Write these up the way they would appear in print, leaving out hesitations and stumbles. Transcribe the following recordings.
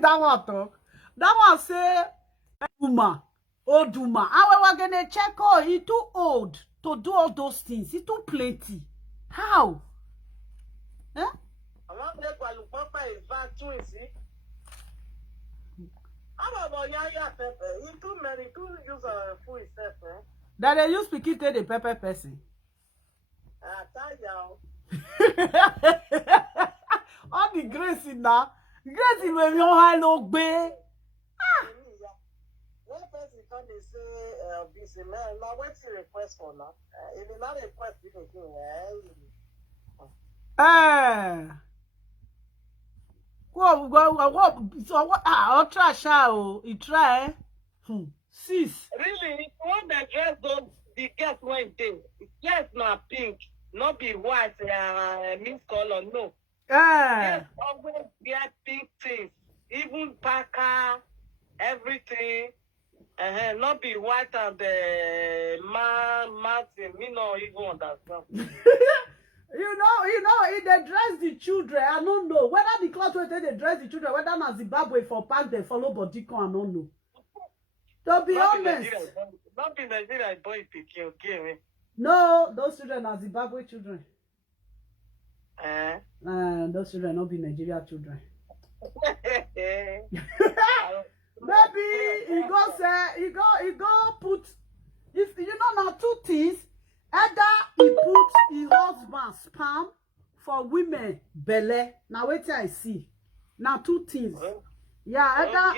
that one talk. That one say woman, old woman. And we were gonna check, oh, he too old to do all those things. He too plenty. How? Eh? That they use pikin take the pepper person. All the grace in that. Grace in when you high no be. One person come dey say busy man, now what's the request for now? If you not request it again, So what? I'll try, shall you try? Sis. really, if you want the dress, though, the girls went there. Yes, not pink, not be white, mixed color, no. Yes, always get pink things, even parka, everything. Not be white and the Martin, me not even understand. You know, if they dress the children, I don't know. Whether the cloth where they dress the children, whether na Zimbabwe for park, they follow body con, I don't know. To be honest. Not in Nigeria, boy, picky, okay? No, those children are Zimbabwe children. Those children not be Nigeria children. Maybe he go put, if you know now two things, either he put his husband sperm for women belly. Now wait till I see. Now two things. Yeah, either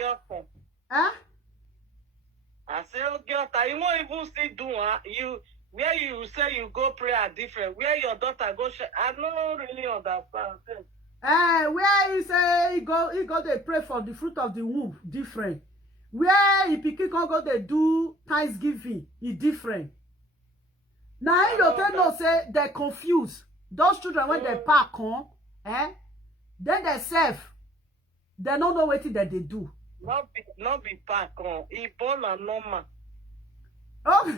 I say, okay, you won't even see do you where you say you go pray are different. Where your daughter go, I don't really understand. Where he say he go they pray for the fruit of the womb, different. Where he pikin can go they do Thanksgiving, is different. Now you tell no say they confused. Those children when they park on, then they serve. They don't know what that they do. Not be park on. He born a normal. Oh, he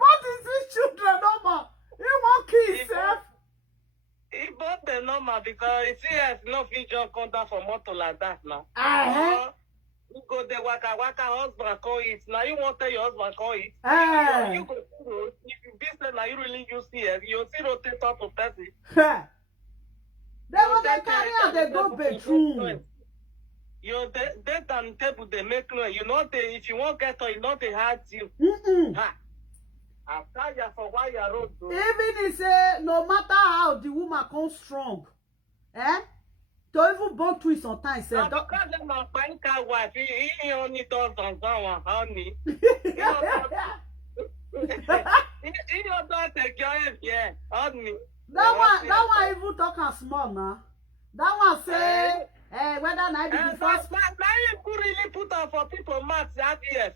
bought his children normal. He won't kill himself. He bought the normal because he has no future contact for motor like that now. You go the waka husband call it. Now you want to tell your husband call it. You go if you business now you really use here. You see rotate up to person. They will carry and they go bedroom. Your death and table they make noise. You know they if you won't get on, you know they hurt you. I'm tired for why you road. Even he say no matter how the woman comes strong, to even born twins sometimes. Because them are buying car wife, he only does on someone, honey. He don't take care of yeah, honey. That one even talk small now. That one say, whether I be the first. Now you could really put up for people maths that years.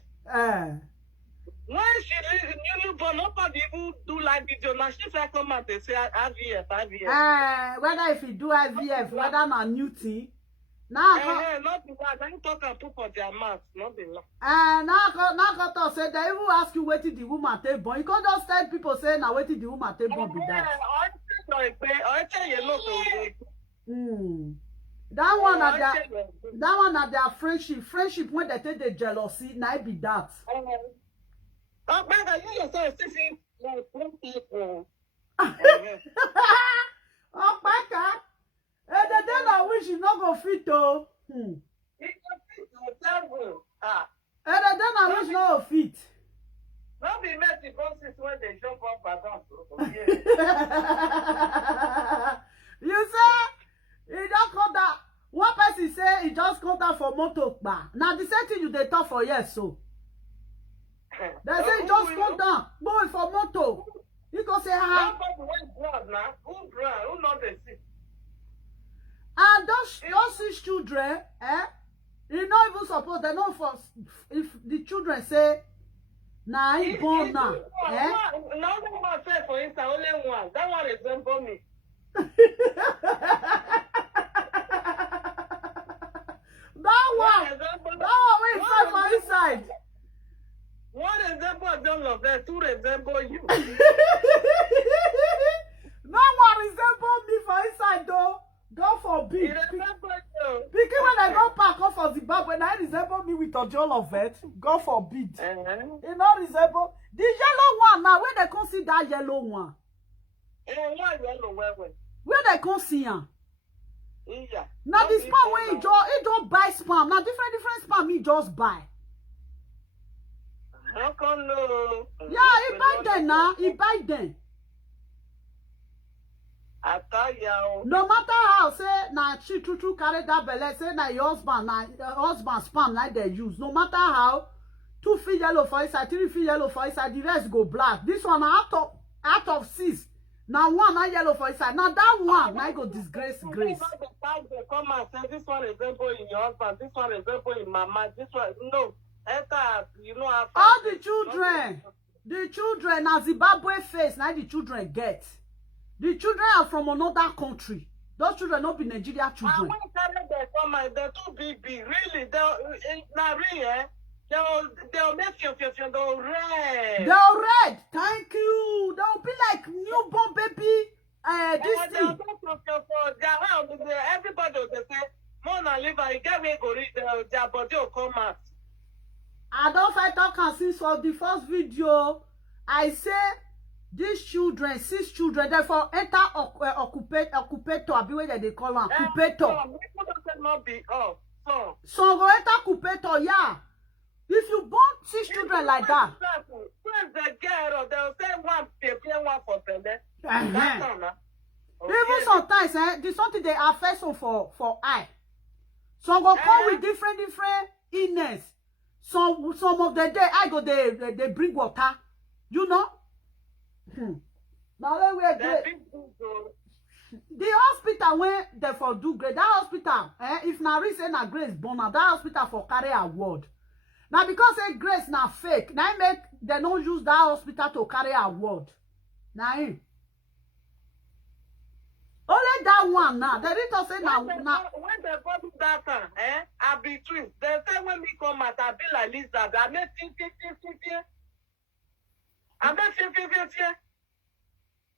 When she new but nobody even do like video. Now she say come out they say IVF. Whether if you do IVF, whether na new thing. Now not be that. Then talk and put for their mouth, not be long. Now got say they even ask you what the woman take born. You can't just tell people say now what the woman take born be that. That one at their friendship when they take the jealousy, now it be that. Oh, man, you yourself sitting like 20 people. Oh, Paka. The day I wish you not go fit though. It can fit yourself. The day I wish not go fit. Not be met the bosses when they jump up and down. You say, he just come down. One person say he just come down for motor bar. Now the same thing you they talk for yes so. They say just come down, go for motor. You go say hi. Who not the sick? And those children, you not even suppose they know for if the children say, nah, he born now. Now one say for instance, only one. That one resemble me. That one we say for inside. One resemble John Love, two resemble you. No one resemble me for inside though. God forbid. He resemble body all of it. God forbid. Uh-huh. It not resemble the yellow one now. Where they can see that yellow one? One yellow where? Where they can see him? Yeah. Now the spam where he don't buy spam. Now different spam he just buy. How come no? Yeah, he buy them now. He buy them. I tell you. No matter how say na she true carry that belle, say na your husband spam like they use. No matter how, 2 feet yellow for inside, 3 feet yellow for inside, the rest go black. This one out of 6. Now 1 na yellow for inside. Now that one na go disgrace grace. The time they come and say this one resemble in your husband, this one resemble in mama, this one no. You know how all the children na Zimbabwe face na the children get. The children are from another country. Those children not be Nigeria children. And when they come and they're too big, really, they'll make you they'll red. They're red. Thank you. They'll be like newborn baby. This thing. Everybody will say, Mona Liver, you get me go read their body will come out. I don't fight talk and since for the first video, I say these children, 6 children, therefore enter occupator, be where they call them, occupator. So go enter occupator, yeah. If you born 6 children like that. They'll say one for even sometimes, there's something they affect for eye. Some go come with different illness. Some of the day I go they bring water, you know. Now let we great. The hospital where they for do great. That hospital, if na reason na Grace born, that hospital for carry award. Now because Grace na fake, now make they don't use that hospital to carry award. Now only that one now. They didn't say now. When they bought that I be twins. They say when we come at I be like lizard. I make 50. I make 50.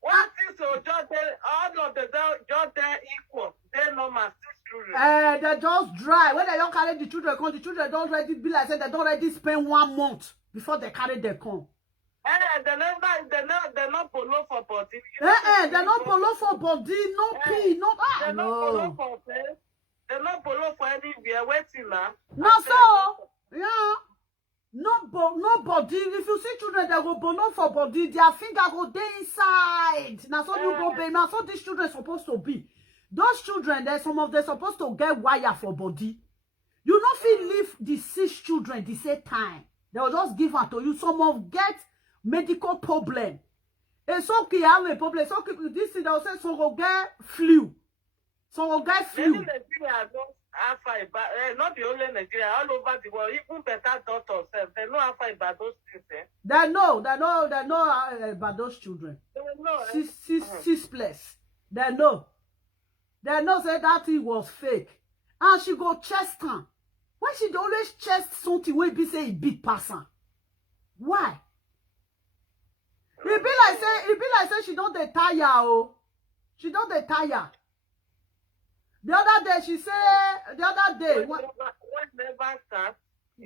One thing so just all of the just equal. They normal 6 children. They just dry. When they don't carry the children come, the children don't ready be like say they don't ready spend 1 month before they carry their come. They're not polo for body. They're not polo for body, no pee, no They're not polo for face. They're not polo for anywhere. Waiting now. No, so yeah. Nobody. If you see children that go polo for body, their finger go dey inside. Now so you go baby. Now so these children supposed to be. Those children, there some of them supposed to get wire for body. You not feel leave the 6 children the same time. They will just give her to you. Some of get medical problem. It's okay, have a problem. It's okay. This thing they'll say some will get flu. Some will get flu. Not the only Nigeria, all over the world, even better doctors, they know how far about those things. They know about those children. They know. 6 plus. They know say that thing was fake. And she go chest her. Why she always chest something where be say a big person? Why? It be like say she don't dey tire, oh. She don't dey tire. The other day she say It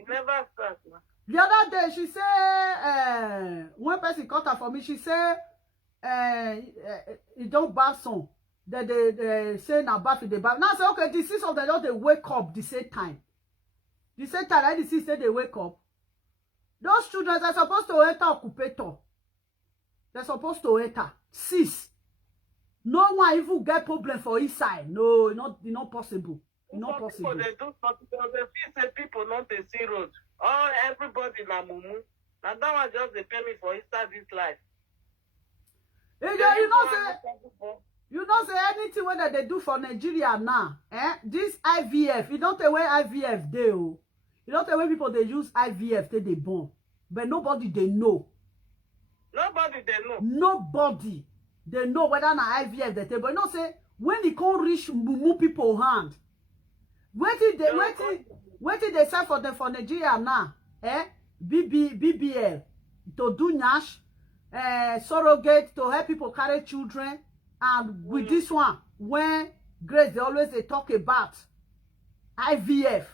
never starts. The other day she say one person caught her for me, she say it don't bath some. They say na bath in the bath. Now I say okay, the 6 of them they wake up the same time. The same time like the 6 say they wake up. Those children are supposed to enter occupator. They're supposed to enter 6. No one even get problem for inside. No, not possible. Not possible. People, they do something. They feel say people not the see road. Oh, everybody na mumu. Now that one just they pay me for inside this life. You know say anything whether they do for Nigeria now. This IVF, you don't tell where IVF they oh. You don't tell where people they use IVF they born. But nobody they know. Nobody they know. Nobody. They know whether na IVF they take. But you know say when it can't reach mumu people hand, waiting they sell for them for Nigeria now. BBL to do nyash, surrogate to help people carry children, and with this one, when Grace they always they talk about IVF.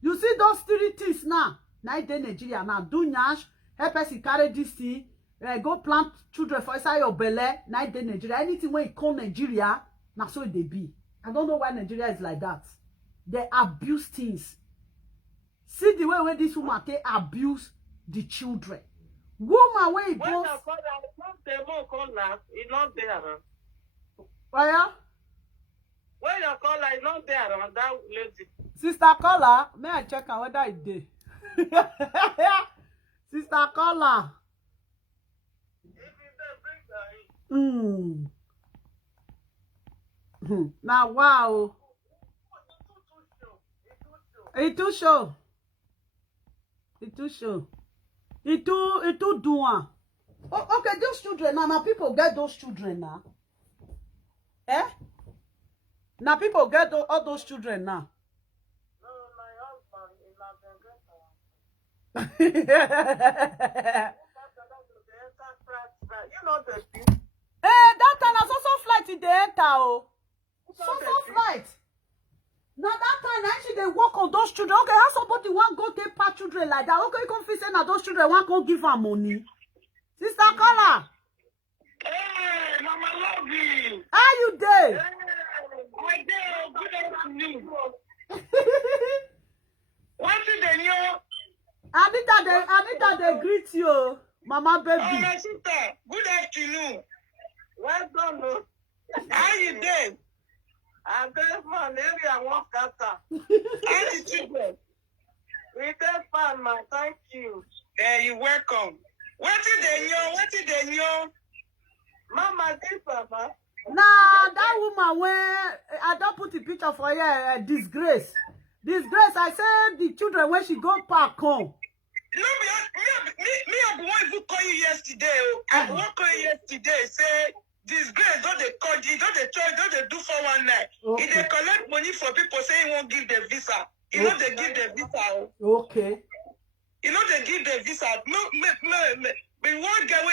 You see those three things now. Now in Nigeria now, do nyash, help us carry this thing, go plant children for inside your belly. Now in Nigeria, anything when you call Nigeria, now so they be. I don't know why Nigeria is like that. They abuse things. See the way this woman they abuse the children. Woman when it goes. It's not there. Where? When your caller is not there around that lady. Sister caller, may I check out whether it did? Sister caller. Now wow. It too show. It too show. It too do one. Oh, okay, those children now people get those children now. Eh? Now people get all those children now. No, my husband is not you know the thing. That time I also flight in the enter oh. So flight. Now that time actually they work on those children. Okay, how somebody want go take part children like that? Okay, you can feel say now those children want go give her money. Sister Carla. Hey, Mama love you. How you there? I did. Good afternoon. What did they know? Anita, they greet you, Mama baby. Oh, my sister. Good afternoon. Well done, no. How you doing? I'm very fine. Maybe I walk after. How the children? We very fine, man. Thank you. You're welcome. What did they know? Mama, this Mama. Nah, that woman where I don't put the picture for her, disgrace. Disgrace, I said the children when she go back home. No, me, I'm the one who called you yesterday. I'm the one called you yesterday. Say, disgrace, don't they call you, don't they try, don't they do 419. Okay. If they collect money for people saying won't give the visa, you know they give the visa. Okay. You know they give the visa. No, but one guy we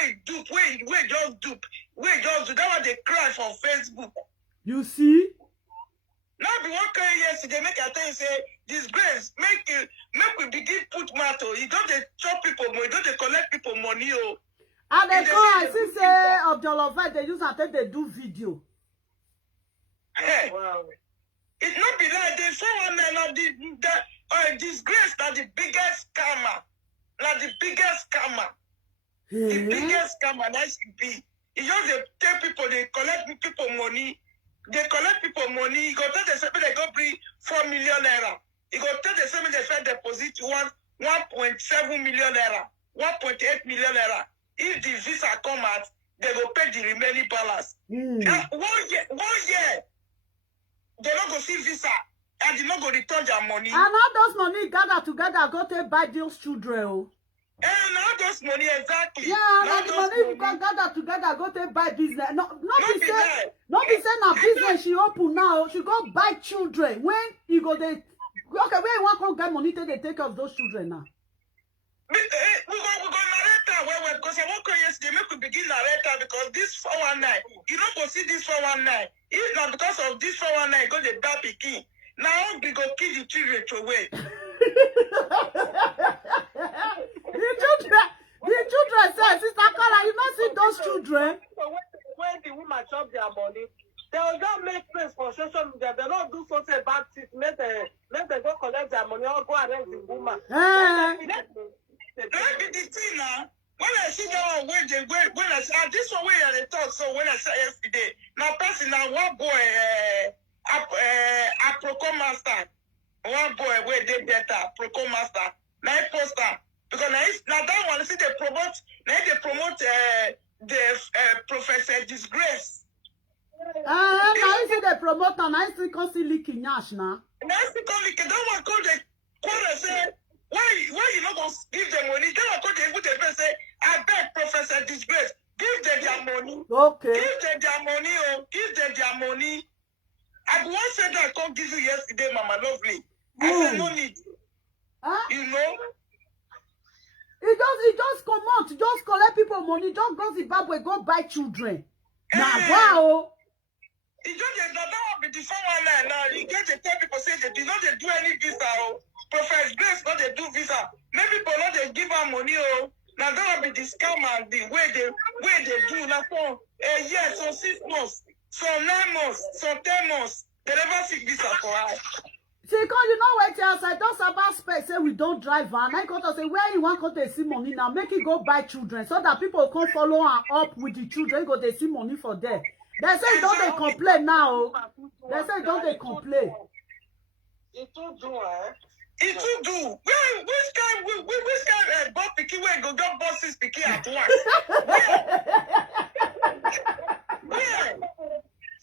just do. That was they cry from Facebook. You see? Now be one cry yesterday, make a tell you say, disgrace, make we begin put matter. You don't they chop people money, don't they collect people money, oh. And they come, I see say of Jollof, they use and they do video. Hey, wow. It's not be like they say one man of the disgrace that the biggest scammer. Like the biggest scammer. The biggest scammer that should be. It's just they tell people they collect people money. They collect people money. You go tell the same they go bring 4 million naira. You go tell the same they say deposit 1.7 million naira, 1.8 million naira. If the visa come out, they go pay the remaining balance. 1 year, they not go see visa and they not go return their money. And all those money gather together go to buy those children. And all those money exactly. Yeah, and the money gather together go to buy business. Not be say now business she open now. She go buy children. When you go they okay, where you want to get money to take care of those children now? We go narrate that where because I won't call yesterday, make we begin narrate because this 419, you don't go see this 419. If not because of this 419, go the bad picking. Now we go kill the children away. the children say, Sister Carla, you not see those children. When the woman chop their money, they will not make place for social media. They don't do something bad things. Let them go collect their money or go arrest the woman. That be the thing now. When I see that one, when I say this one where they talk, so when I say yesterday, now person now one boy, a Procom master, one boy where they better Procom master, now poster because now that one see they promote the Professor Disgrace. Now you see they promote and I still can see leaking yash now. Now I still can leaking. That one called the quarter say. Why you not going to give them money? They are going to put the person say, I beg Professor Disgrace, give them their money. Okay. Give them their money, oh, give them their money. I once said that I can't give you yesterday, Mama Lovely. I said no need. Huh? You know? It just come out, just collect people money, just go Zimbabwe, go buy children. Now wow. It just that will be the 419 now. You get to tell people say they do not do any visa. Prophet Grace not they do visa. Maybe people not they give her money. Oh, now that will be the scam and the way they do. Now for a year, so 6 months, so 9 months, so 10 months. They never see visa for her. See, because you know what else? I just about space say we don't drive van. I got to say where you want to see money now, make it go buy children so that people can follow her up with the children. Go they see money for them. They say don't they complain now. They say don't they complain. It will do, eh? It will do. Which kind boss picky where go get bosses picky at once? Where?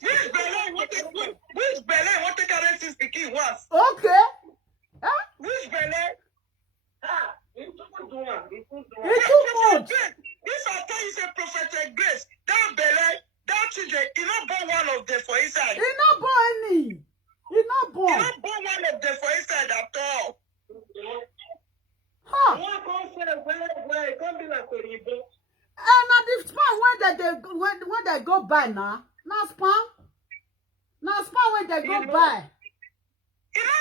Which Berlin what the currency speaking was? Okay. Huh? Which Berlin? It will do. It too much. If I tell you say Prophet Grace, that Berlin, that children, you not born one of them for inside. He not born any. He not born. You not born one of them for inside at all. Huh? One come say where it can't be like a ribo. And at the spam when they go buy now. Now spam when they go buy. You know,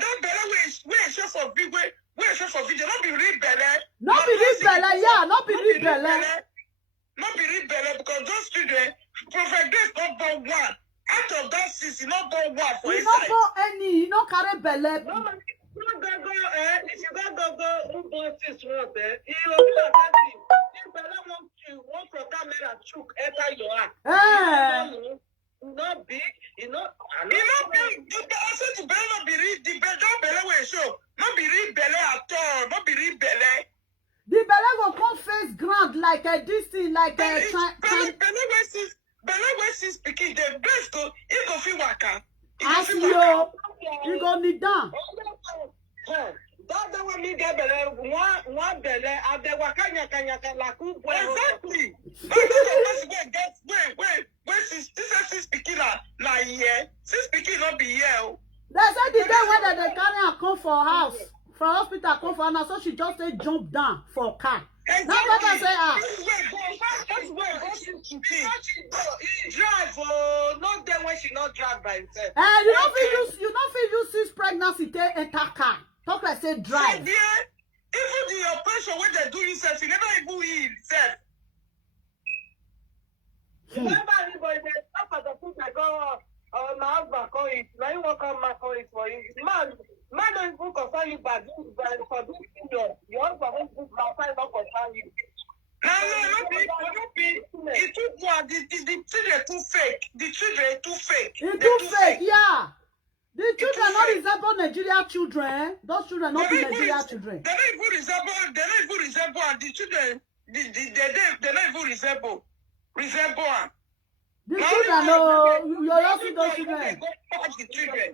don't better where show for video, where show for video, not be real better. Not be real better, yeah, not be real better. Not be real better because those children, Prophet Grace not born one. Out of that 6, he not born one for he inside. not born any, he not carry belly. No, if you don't go, who born 6 months, he will be like that. If Bella want to camera chook enter your eye. Not big, not big. I said the belly not be real, the belly will show. Not be real belly at all, not be real belly. The belly will come face ground like a this thing, like a Belly where she's speaking, the best go, he go feel waka. As you go need down. That's when me get belly, one belly, and the waka nyaka like who boy. Exactly. That's where she's speaking like yeah, she's speaking not be here. They said the day when they carry her come for house, from hospital come for her, so she just say jump down for car. Exactly. That's what I say. That's where go to drive. Not there when she not drive by herself. You don't feel use 6 pregnancy to enter car. Talk like say drive. Yeah, even the operation when they do yourself, you never even heal yourself. Remember anybody they stop at the foot like my husband call it. Now you won't come back call it for you. Man don't even concern you but for this period. Your husband won't put my side not concern you. No, not be. It's too bad. The children too fake. The children too fake. It's too fake, yeah. The children not resemble Nigeria children. Those children not be Nigeria children. They don't even resemble. And the children, they don't even resemble. The children, no, you also those children. The children.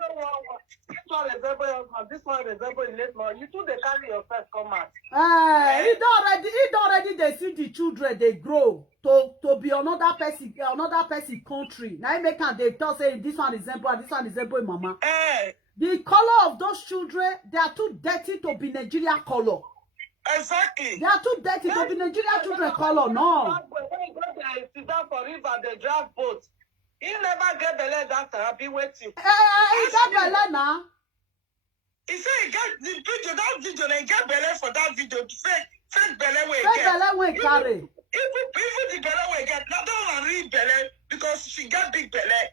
This one resemble late man. You too they carry your first come out. It already they see the children they grow to be another person country. Now make and they tell say this one resemble mama. The color of those children, they are too dirty to be Nigeria color. Exactly. They are too dirty to be Nigeria children color. No. When you go there, sit down for river, they drive boat. He never get belly that time. Be waiting. He got belly now. He said he got the video. That video, they get belly for that video. Fake belly way. Fake belly way carry. Even the belly way get. Not that one real belly because she got big belly.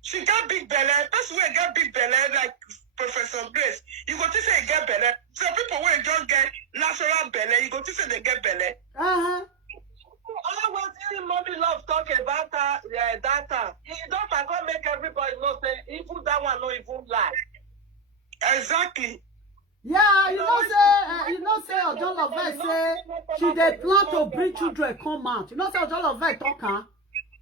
She got big belly. That's where get big belly like Professor Grace. You go to say get belly. Some people will just get natural belly. You go to say they get belly. Always hearing mommy love talk about data. He don't go make everybody know say even that one no even lie. Exactly. Yeah, you know say Ojolofe say she dey plan to bring children come out. You know say Ojolofe talk am.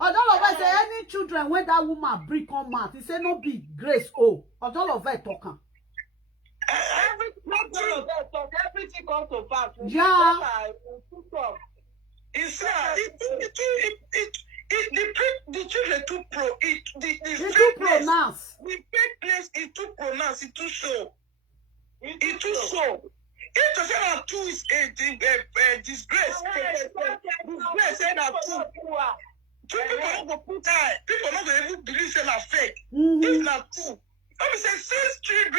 Ojolofe say any children when that woman bring come out, he say no be Grace Ojolofe talk am. Everything comes to pass. Yeah. It's the children too pro. The too pronounced. The fake place is too pronounced. It's too show. It's too show. If to say that two is a disgrace, disgrace say that two people not go put that. People not going to even believe say that fake. If not two, let me say 6 children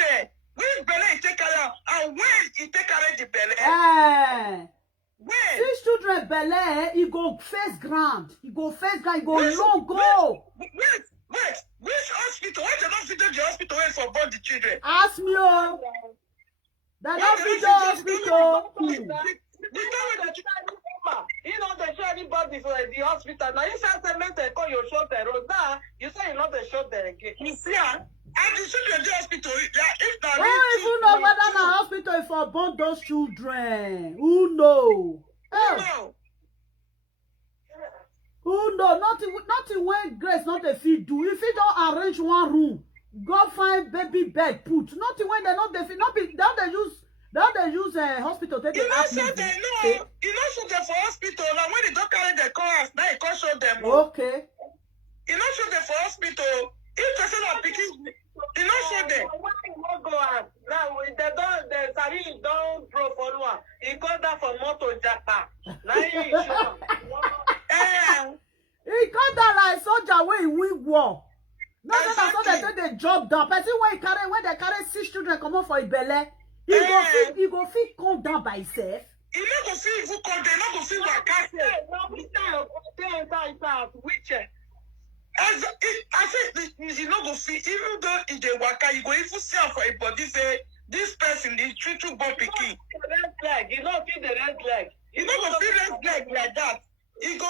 belle, he go face ground. He go face ground. He go long go. Wait. Which hospital? Why they don't visit the hospital where for born the children? Ask me, oh. They don't visit the hospital. You know they show anybody for the hospital. Now you say they call your shoulder. Now you say you not the shoulder again. You see, and the children the hospital. If that. Who even know whether the hospital is for born those children? Who know? Who know? Nothing when Grace not a feed do. If he don't arrange one room, go find baby bed put. Nothing when they not the feed. Not be don't they use hospital take you the know app. so they know. You know so they for hospital. Now when they don't carry the cars, now you can't show them. Okay. You know so they for hospital. If they say that picking, you know so they. When you won't go out now, they don't. The Sari don't grow for one. He got that for motor Japan. Now you sure. He got that like soldier when he win war. No, exactly. So they take the job down. Person when they carry 6 children come out for a belly, he go fit come down by himself. He not go fit even come. They not go fit work out. No, which I said he not go fit. Even though in the worker, you go even see for a body say this person is true born pikin. Red leg. You not feel the red leg. You not go feel red leg like that. He go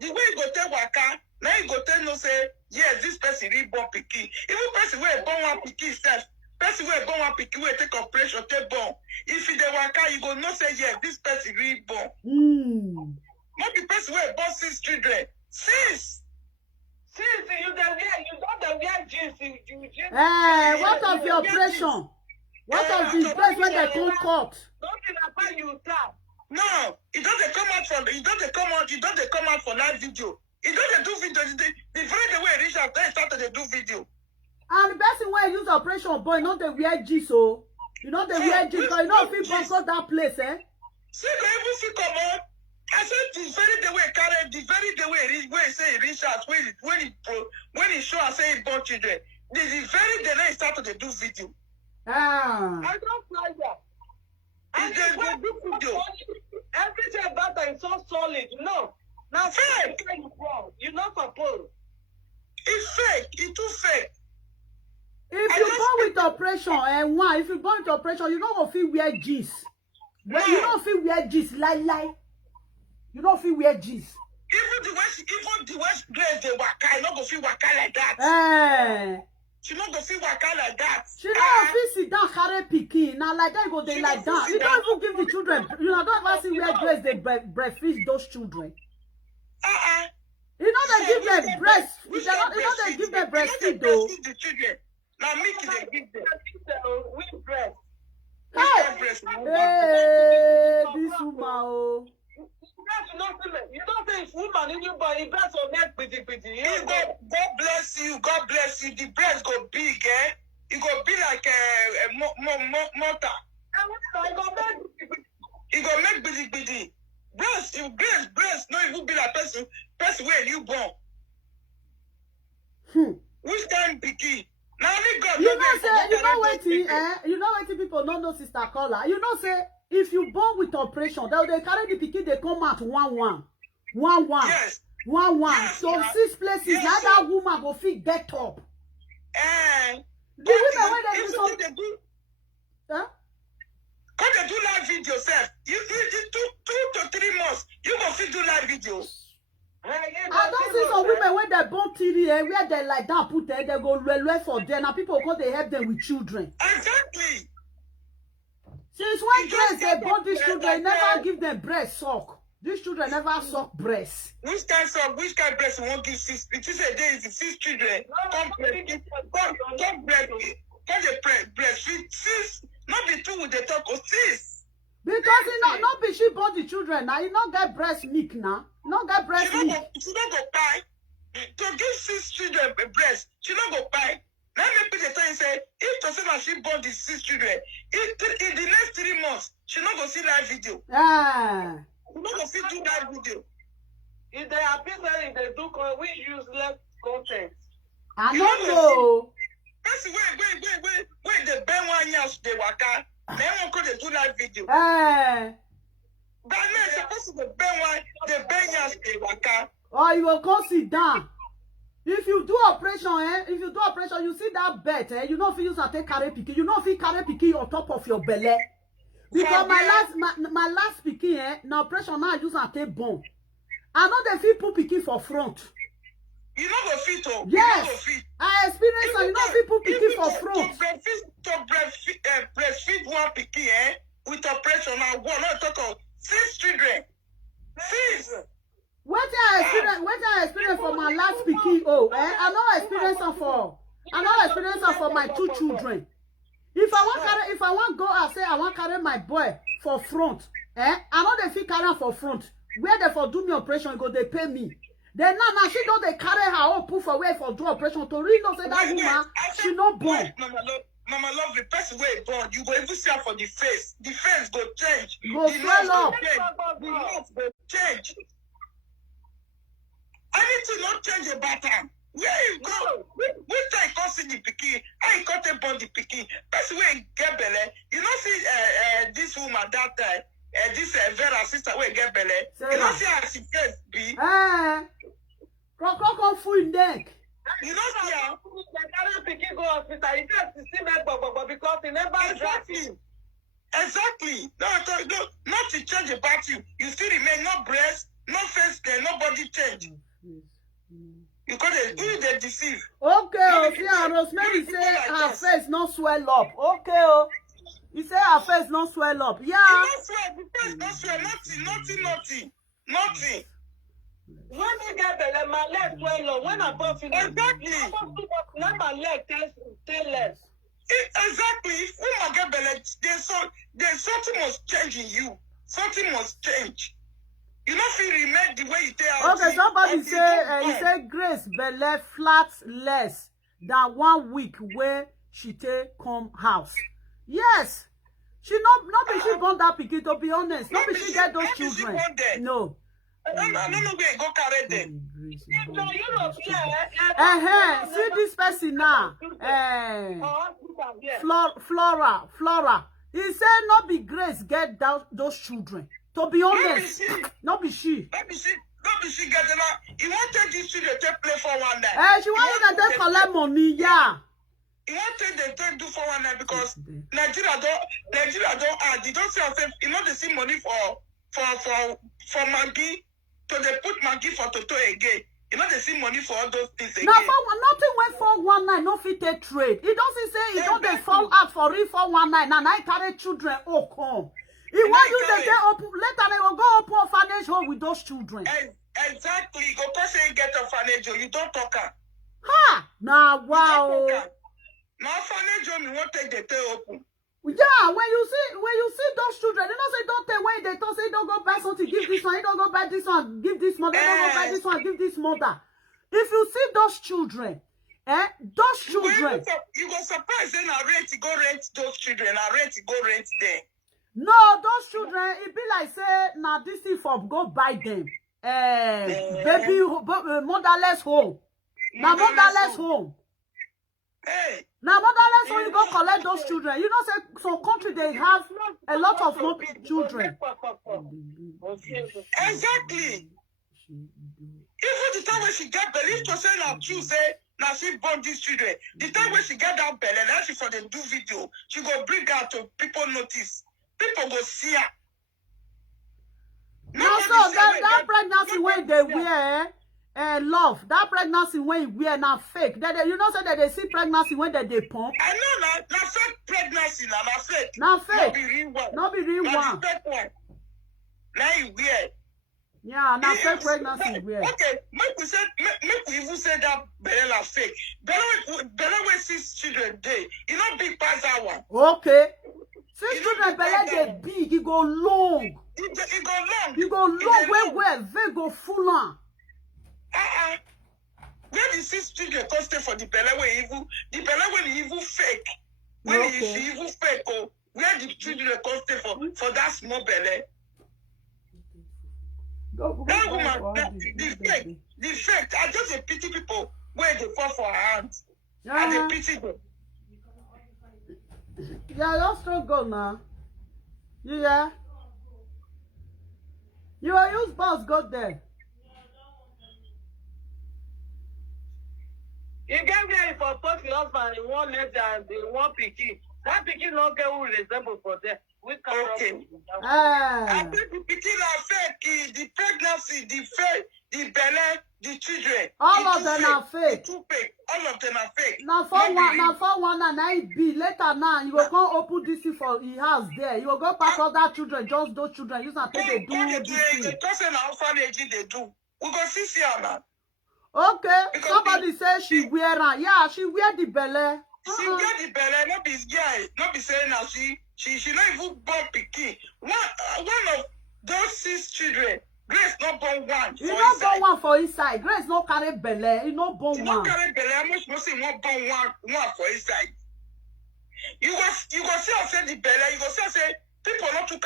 the way he go tell waka, now he go tell no say yes, this person really born pikin. Even person where born one pikin self, person where born one pikin where take operation take born. If he the waka, you go no say yes, this person really born. Not the person where born 6 children. 6. You don't the wear jeans. What of your operation? What of the place when they come court? Don't be like you tap. No, it doesn't come out for live video. It doesn't do video. The very way reach out, they started to do video. And the person when use operation boy, not the wear G so. You know the wear G, because you know if you go that place, eh? See, they even see come on. I said the very way carry the very way where he say reach out when he show and say he born children. The very day they started to do video. I don't like that. And they do video. Everything about that is so solid. No. Now fake. You're not supposed. It's fake. It's too fake. If you go with operation and if you go with operation, you don't feel wear G's. No. You don't feel wear G's. Lie. You don't feel wear G's. Even the West Grace they waka, you don't go feel waka like that. She not go feel waka like that. She don't feel sit down carry pikin. Now like that you go they like that. You don't even give the children. You don't ever see where Grace they breastfeed those children. You know they give them breast. You know they give them breastfeed though. The children. Now milk they give them. With breast. Hey, this woman. You don't say it's woman in your body, breast or neck pretty. God bless you. The breast go big, eh? It go be like a mortar. It go make bitty. Breast, no, it will be like person where you born. Which kind picky? Now only God. You know what people don't know, Sister Caller. You know say if you born with operation, they carry the pikin, they come out one. Yes. Yes, so 6 places, yes, now that woman go fit get up. The women when they do something. Come they do live video, sir. You 2 to 3 months, you go fit do live video. I don't see some women when they born TV where they like that put there, they go well for them. Now people go they help them with children. Exactly. Since when Grace they born these children, never give them breast suck. These children never suck breast. Which kind breast won't give 6? It is a day is 6 children. Come breastfeed 6. Not be 2 with the talk of 6. Because it not be she born the children now. You not get breast milk now. You not get breast milk. She not go buy. To give 6 children a breast, she not go buy. Now maybe the time say if to say she born the 6 children, in the next 3 months, she not go see live video. You not go see do live video. If they appear that they do we useless content. I don't know. That's wait the Ben 1 years they waka. They won't go to do live video. But now supposed to bend one, the bend your stay waka. Or you will come sit down. If you do operation, you see that bed, you know if you use and take carry pikin, you know if you carry pikin on top of your belly. Because my last pikin, now operation now use and take bone. I know they fit put pikin for front. You know go fit oh. Yes. You know go fit. I experience and you know fit put pikin for front. To breastfeed one pikin, with operation now one, not talk of 6 children. 6. What I experience for my last pikin, I know experience for my 2 children. If I want go and say I want carry my boy for front, I know they fit carry for front. Where they for do me operation, go they pay me. Then now she don't they carry her own put for where for do operation to really know say that woman she no born. Mama love the person where born. You go even see her for the face. The face go change. Go swell up. The nose go change. Anything not change about her. Where you go? Which time you see the pikin? How you got to born the pikin? Person where get belly. You know see this woman that time. This Vera sister where get belly. You know see how she face be. Crocodile full neck. You know see her. The pikin go hospital. He just see me because he never draft him. Exactly. No, not to change about you. You still remain no breast, no face there, nobody change. You got they deceive. Okay, see, Rosemary say her face not swell up. Okay, he say her face not swell up. Yeah. Not swell, the face not swell, nothing. When you get belly, my leg swell up. When I buff it, exactly. Now my leg tail less. Exactly. If woman get belly, there's something must change in you. Something must change. You know if you remain the way you tell. Okay, somebody say he say Grace belly flat less than 1 week where she take come house. Yes. She not be she born that pikin, to be honest. Not be she get those children. No. No, go carry them. See this person now. Flora. He said not be Grace get those children. To be honest, not be she. Not be she get them. He wanted this children to play for one night. She wanted them to collect money, yeah. He wanted them to do for one night because Nigeria don't add. They don't say yourself, you know they see money for Maggie. So they put Maggie for Toto again. You know they see money for all those things again. Now nothing went 419, no fit take trade. It doesn't say it don't they fall out for real 419. Now I carry children, come. He want you to get open later they will go open orphanage home with those children. Exactly. Go person get orphanage home. You don't talk her. Ha! Now wow. Now orphanage home you won't take the tail open. Yeah, when you see those children, they don't say don't take when they don't say don't go buy something, give this one, you don't go buy this one, give this mother, don't go buy this one, give this mother. If you see those children, those children. You go surprised then I rent to go rent those children, I rent to go rent them. No, those children, it be like say now this thing for go buy them. Baby motherless home. Now motherless home. Hey. Now motherless home you go collect those children. You know say some country they have a lot of children. Exactly. Even the time when she get believed to say now true say now she born these children. The time when she get that belly, now she for the do video, she go bring her to people notice. People go see her. Now so that pregnancy when they wear love, that pregnancy when you wear now fake. You know say that they see pregnancy when they pump. I know now fake pregnancy now fake. Now fake. Not be real one. Not be real one. Fake one. Now you wear. Yeah, now fake pregnancy wear. Okay, make we even say that Bella fake. Bella will see children day. You know big pass that one. Okay. See children Bella they big, it go long. It go long. You go long where they go full on. Where the 6 children cost for the Bella way evil? The Bella way evil fake. When you see evil fake, where the children cost for that small Bella? That woman, the fake. I just pity people where they fall for her hands. I pity them. Yeah, you're struggle now. Yeah. You will use bus go there. You get where if a post the husband in one leg and in one pikin. That pikin not get who resemble for them. We can Okay. Ah. I think the pikin are fake. The pregnancy, the fake, the belly, the children. All of them are fake. Too fake. All of them are fake. Now for one and I be later now you will go open this thing for he house there. You will go pack other children, just those children. You not take they do this thing. Just an orphanage they do. We go see now. Okay, Because somebody say she wear her. Yeah, she wear the belly. She wear the belly, not be not be saying now she not even born pikin. One of those 6 children, Grace not born one. You not born one for inside. Grace not carry belly. You not born one. one. Not carry belly. How much must say not born one for inside? You go see us say the belly. You go see us say people not to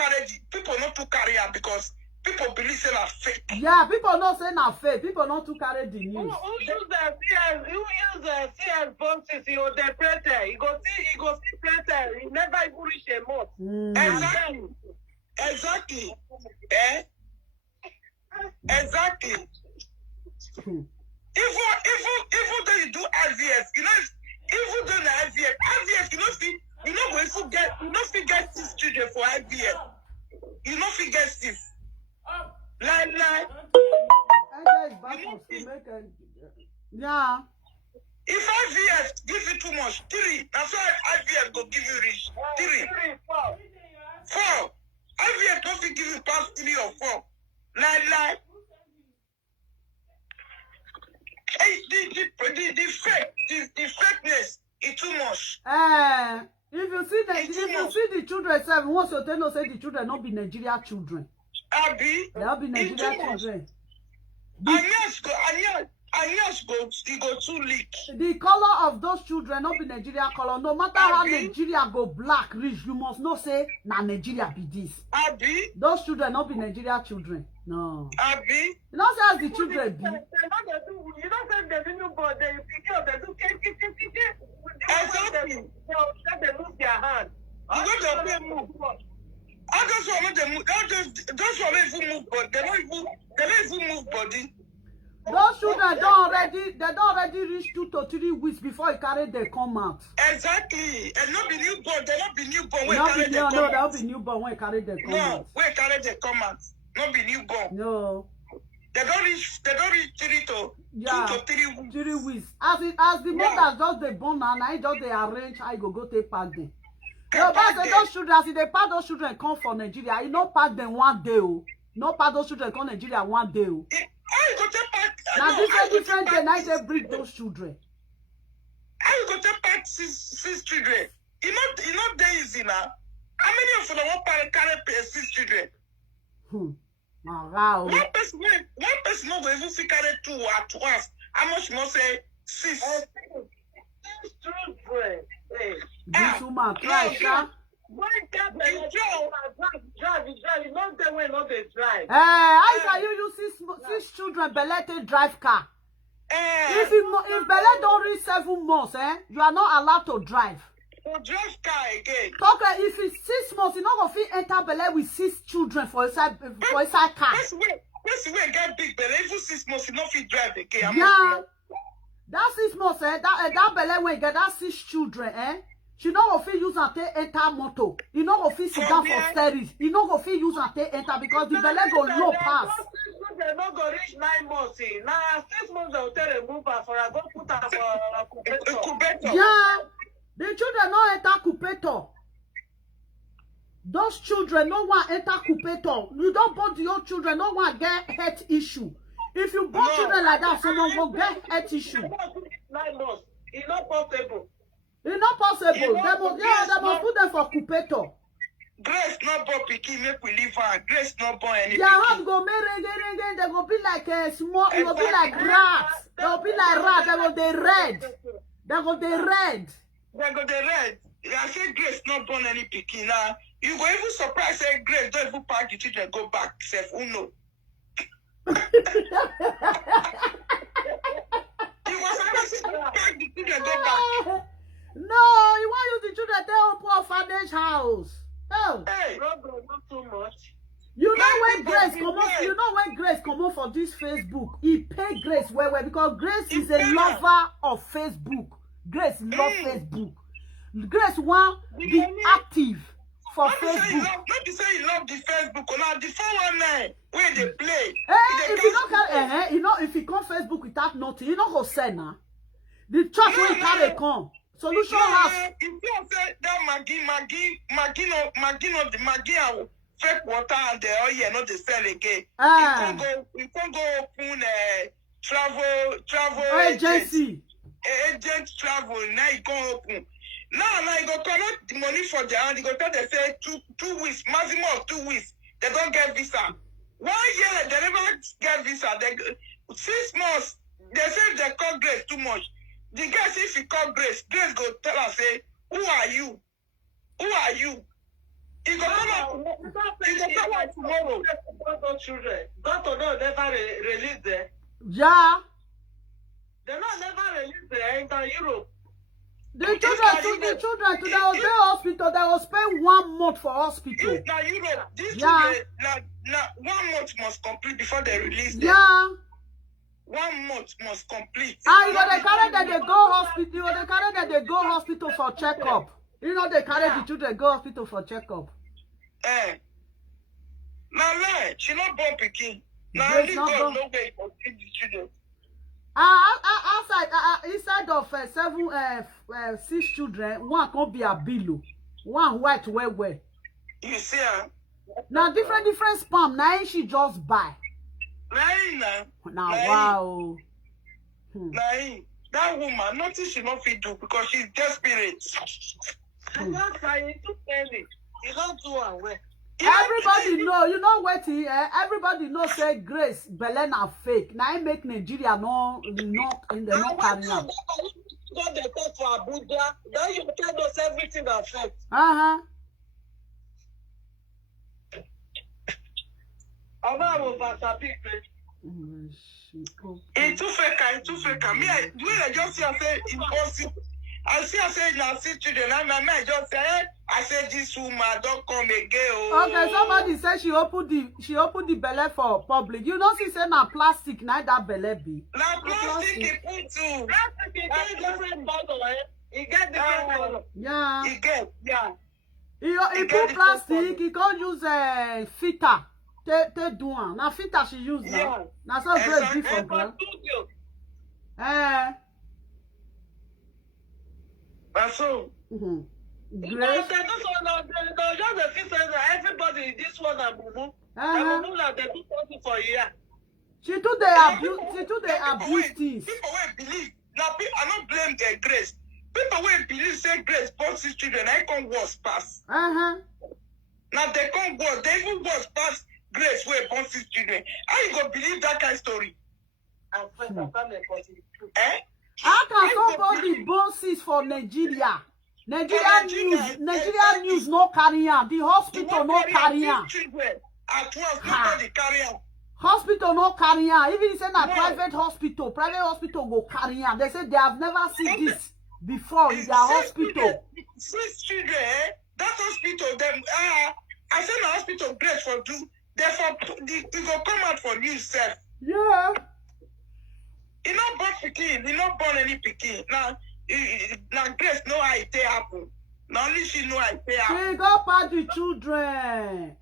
carry her because people believe say na fake. Yeah, people not say na fake. People not to carry the news. Who use the CS boxes? You the printer. You go see printer. He never even reach a month. Exactly. Exactly. Even though you do IVF, you know, even though the IVF, you know going to get 6 children for IVF. You know if get 6. Lie. Yeah. If IVF give you too much, 3. That's why IVF go give you rich. 3. 4. IVF don't give you past 3 or 4. Lie. Hey, the fakeness is too much. If you see the children, once you tell us say the children not be Nigeria children. Abi. They'll be Nigeria children. Anyas go too leak. The color of those children not be Nigeria color. No matter how Nigeria go black rich, you must not say na Nigeria be this. Abi. Those children not be Nigeria children. No. Abi. You know say as the children be. You don't say the new but they do Exactly. They lose their hand. You know they move. I just want them move. That's why they even move, but they don't even move body. Those children don't already reach 2 to 3 weeks before it carry they come out. Exactly. And not be newborn. They not be newborn when They'll carry be newborn when carry they come out. No, when carry they come out. Not be newborn. No. They don't reach 2 to 3 weeks. 3 weeks. As the mothers just they born and I just they arrange I go take pack them. No, but those children, as they pack those children come from Nigeria, you not pack them one day. No pack those children come Nigeria one day. I go take pack. Now different day night they breed those children. I go take pack 6 children. You know they easy now. How many of them want carry 6 children? Wow. One person not going to carry 2 at once. How much more say 6? This woman try, sha. Why can't they drive? You know they will not they drive. How can you use 6 children belle drive car? If belle don't reach 7 months, you are not allowed to drive. To drive car again. Talk if it's 6 months, you not gonna fit enter belle with 6 children for inside car. This way get big belle. Even 6 months, you not fit drive again. Yeah. That 6 months, that belle when you get that 6 children, she not gonna fit use and take enter motor. You not gonna fit sit down for steering. You not gonna fit use and take enter because the belle go low pass. They not go reach 9 months. Now 6 months they will tell a mover for a go put her for Incubator. Yeah. The children no enter incubator. Those children no one enter incubator. You don't born your children, no one get health issue. If you born children like that, someone will get health issue. 9 months. It's not possible. It's not possible. They must put them for incubator. Grace not born pikin, make we leave her. Grace not born any Their heart go make ring. They go be like a small. It will be like rats. They will be like rats. They go they red. They go they red. I say Grace not born any pikin now. You go even surprise say Grace don't even pack the children go back. Self who know. You go surprise say pack the children go back. No, you want use the children to open orphanage house. Oh. Hey. Problem not too much. You know when Grace come off, you know when Grace come off for this Facebook, he pay Grace well because Grace is a lover of Facebook. Grace love Facebook. Grace want be active for Facebook. Not to say you love the Facebook, or not the 419 where they play. If you don't carry, you know, if you come Facebook without nothing, you know how send now. The church will carry come. Solution house. If you say that Maggie, fake water and the oil, not the sell again. You can't go open travel agency. Agent travel. Now you can't open. Now you go collect the money for the hand. You go tell they say two weeks, maximum of 2 weeks. They don't get visa. 1 year they never get visa. 6 months they say they call Grace too much. The guy say if you call Grace go tell her say, who are you? Who are you? He go come out tomorrow. Children. Doctor don't never release them. Yeah. They not never release them in Europe. The children to the hospital, they will spend 1 month for hospital. Now Europe, this children, now 1 month must complete before they release them. Yeah. 1 month must complete. And you know they carry that they go hospital. They carry that they go hospital for checkup. You know they carry the children go hospital for checkup. Now she not born pikin. Now only God know where you feed the children. Outside, inside of 6 children, 1 can be a below, 1 white well. You see her? Now different sperm. Now she just buy. Now wow. That woman, nothing she not fit do because she's desperate. I'm not trying to tell it. You don't do away. Everybody know, you know what? Everybody know say Grace Belen are fake. Now I make Nigeria not in the no career. God they talk for Abuja. Then you tell us everything that fake. It's too fake. Me, I just see I say impossible. I see I say now see children. I just say I say this woman don't come again. Okay, somebody said she opened the belly for public. You know she said na plastic, na that belly be. Na plastic he put too. Plastic he get different bottle, He get different bottle. Yeah. He get, yeah. He put plastic, he can't use filter. Te do one. Now filter she use now. Yeah. Now so great different, girl. That's so. Grace. Everybody this one and Bubu. And Bubu like they do something for a year. She do the abuse things. People will believe. Now people I don't blame their Grace. People will believe say Grace born 6 children. I can't worse pass. Now they can't worse. They even worse pass Grace will born 6 children. How you go believe that kind of story? How can somebody born 6 for Nigeria? Nigeria news no carry on. The hospital no carry on. At once, nobody carry on. Hospital no carry on. Even if it's a private hospital go carry on. They say they have never seen this before in their hospital. 6 children, that hospital, them, I said the hospital great for do. Therefore, it go come out for news, sir. Yeah. He not born pikin, he not born any pikin. Now Grace know how it happen. Now only she know how it happen. She go pack the children.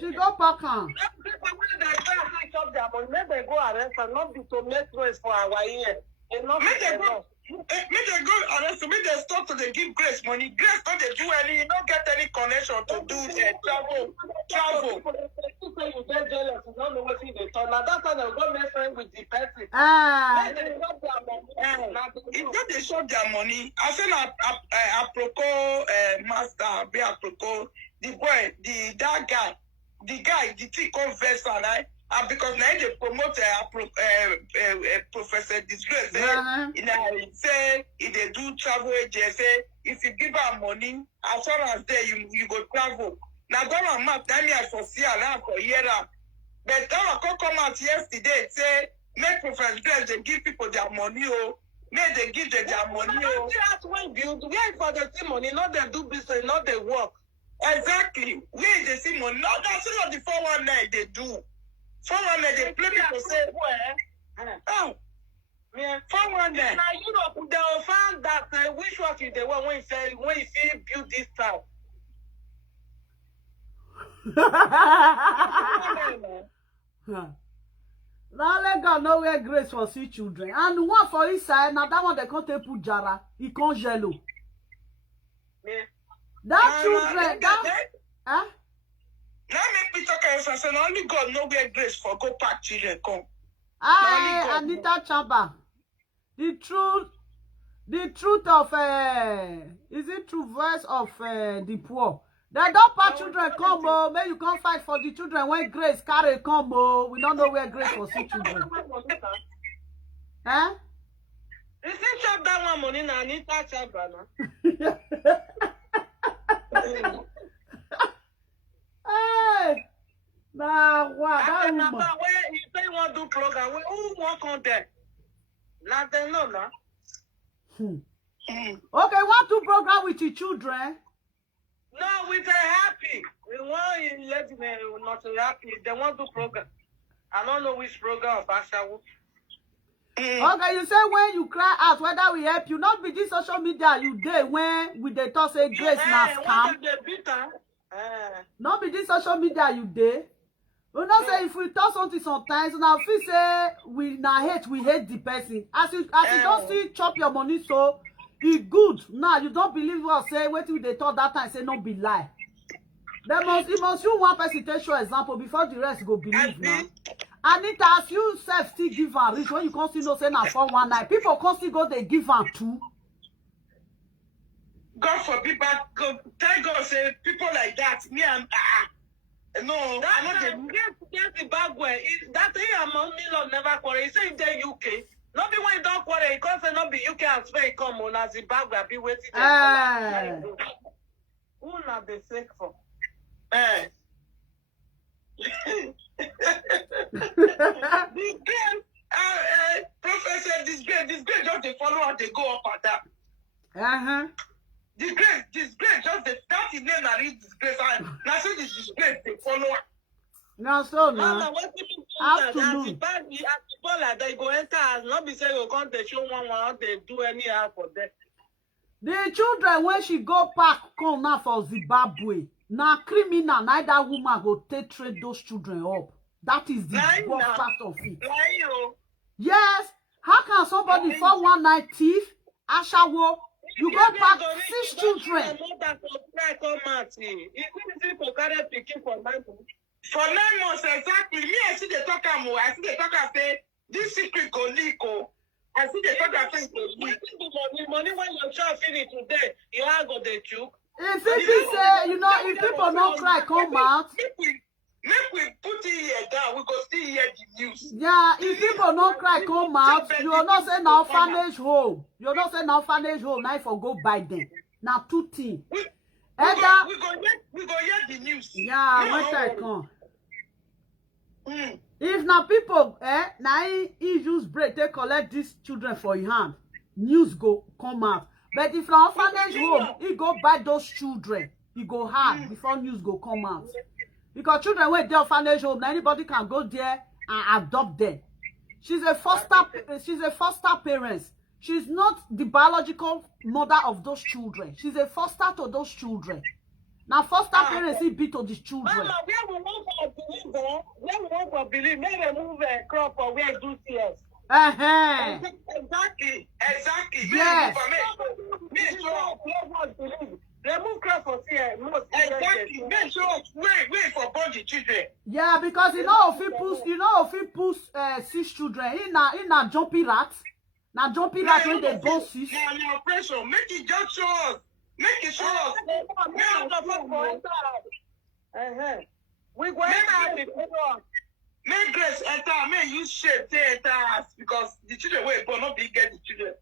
She go pack them. Make they go arrest and not be to make noise for our ear. Make they go arrest. Make they stop to they give Grace money. Grace don't they do any, you don't get any connection to do travel. You get jealous, you don't know what they talk. Now that's why they go make friends with the person. If they shop their money, I said apropos master, be apropos the boy, that guy, the thing called Vesta, right? Because now they promote Professor Disgrace. Say if they do travel agency, if you give her money, as far as there you go travel. Now government map tell me I foresee around for year. But government come out yesterday say make Professor Disgrace they give people their money make they give them their money That's when build where for the money, not they do business, not they work. Exactly. Where they see money. No, that's not the 419 they do. 419 they play people say, oh, Yeah. 419. Now Europe, they will find that which work is the one when you say when you see build this town. Now let God know where grace for see children. And one for his side, now that one they can't take put jara, he can't jello. Yeah. That children, that Now make me talk about something. Only God know where grace for go pack children come. Anita Chamba. The truth of is it true voice of the poor? They don't pack children come oh, may you come fight for the children when grace carry come oh. We don't know where grace for see children. Huh? You see chop that one money now, Anita Chamba now. Hey, nah, what that woman? Where you say you want to do program, who work on that? Nothing, no. Okay, want to program with your children? No, we are happy. We want you let me not happy. They want to program. I don't know which program of Asha. Okay, you say when you cry out whether we help you, not be this social media you dey when we dey talk say grace na scam. Not be this social media you dey. You know say if we talk something sometimes, now feel say we hate the person. As you don't see chop your money so it good. Now you don't believe what say wetin they talk that time say no be lie. It must you one person take show example before the rest go believe now. Anita, as you self still give am reach when you come still know say na 419. People come still go they give am too. God forbid, but thank God say people like that. Me and no, I'm not the bad way. That thing I'm on never quarrel. He say in the UK. Not be when you don't quarrel, he can't say not be UK and Spain come on as the bad way be waiting. Who not the sake for? The girl, Professor, this girl just they follow her, they go up and down. This grace just that is name I read this grace and now so this grace they follow her. Now so now. Mama, what people do that as they go enter as not be say you can't they show one they do anyhow for them. The children when she go back come now for Zimbabwe. Now criminal, neither woman go take trade those children up. That is the worst part of it. Yes. How can somebody 419 thief, Ashawo, you go back 6 children? For 9 months, exactly. Me, I see the talk and say, this secret go leak. I see the talk and say, money when your child finish today, you are go the choke. If it say, you know, if people don't cry, come out. Make we put it here down, we go still hear the news. Yeah, if people don't cry, come out. You will not say now orphanage home. You will not say now orphanage home. Now for go buy them. Now 2 things. We go hear the news. Yeah, when I come. If now people, now he use break, they collect these children for your hand. News go come out. But if now orphanage home, he go buy those children. He go hard before news go come out. Because children when they orphanage home, anybody can go there and adopt them. She's a foster parent. She's not the biological mother of those children. She's a foster to those children. Now foster parents he beat to these children. Mama, where we want for believe, maybe remove a crop or where do CS. Exactly. Yes. Remove crop for CS. Exactly. Make sure wait for born the children. Yeah, because you know if he push 6 children, he na jumpy rat. Now jumpy rat when they born 6. Now pressure. Make it just show us. Make it show us. We go enter. Make grace enter. Make use shape to enter us because the children will born not be get the children.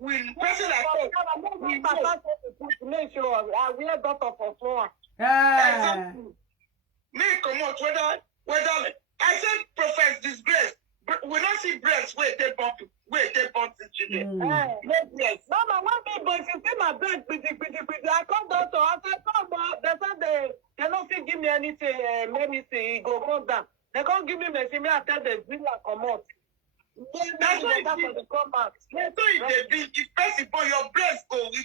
We person like us. We make sure I wear daughter for floor. Exactly. Make come out whether I said prophet disgrace. We don't see breasts where they bump the children. Yes. Mama, one big boy, you see my breast, pretty. I come down to I said, come on, they said they medicine, he go run down. They can't give me medicine, I tell the drink and come out. That's why the come out. So if they big, if first of all your breast go, he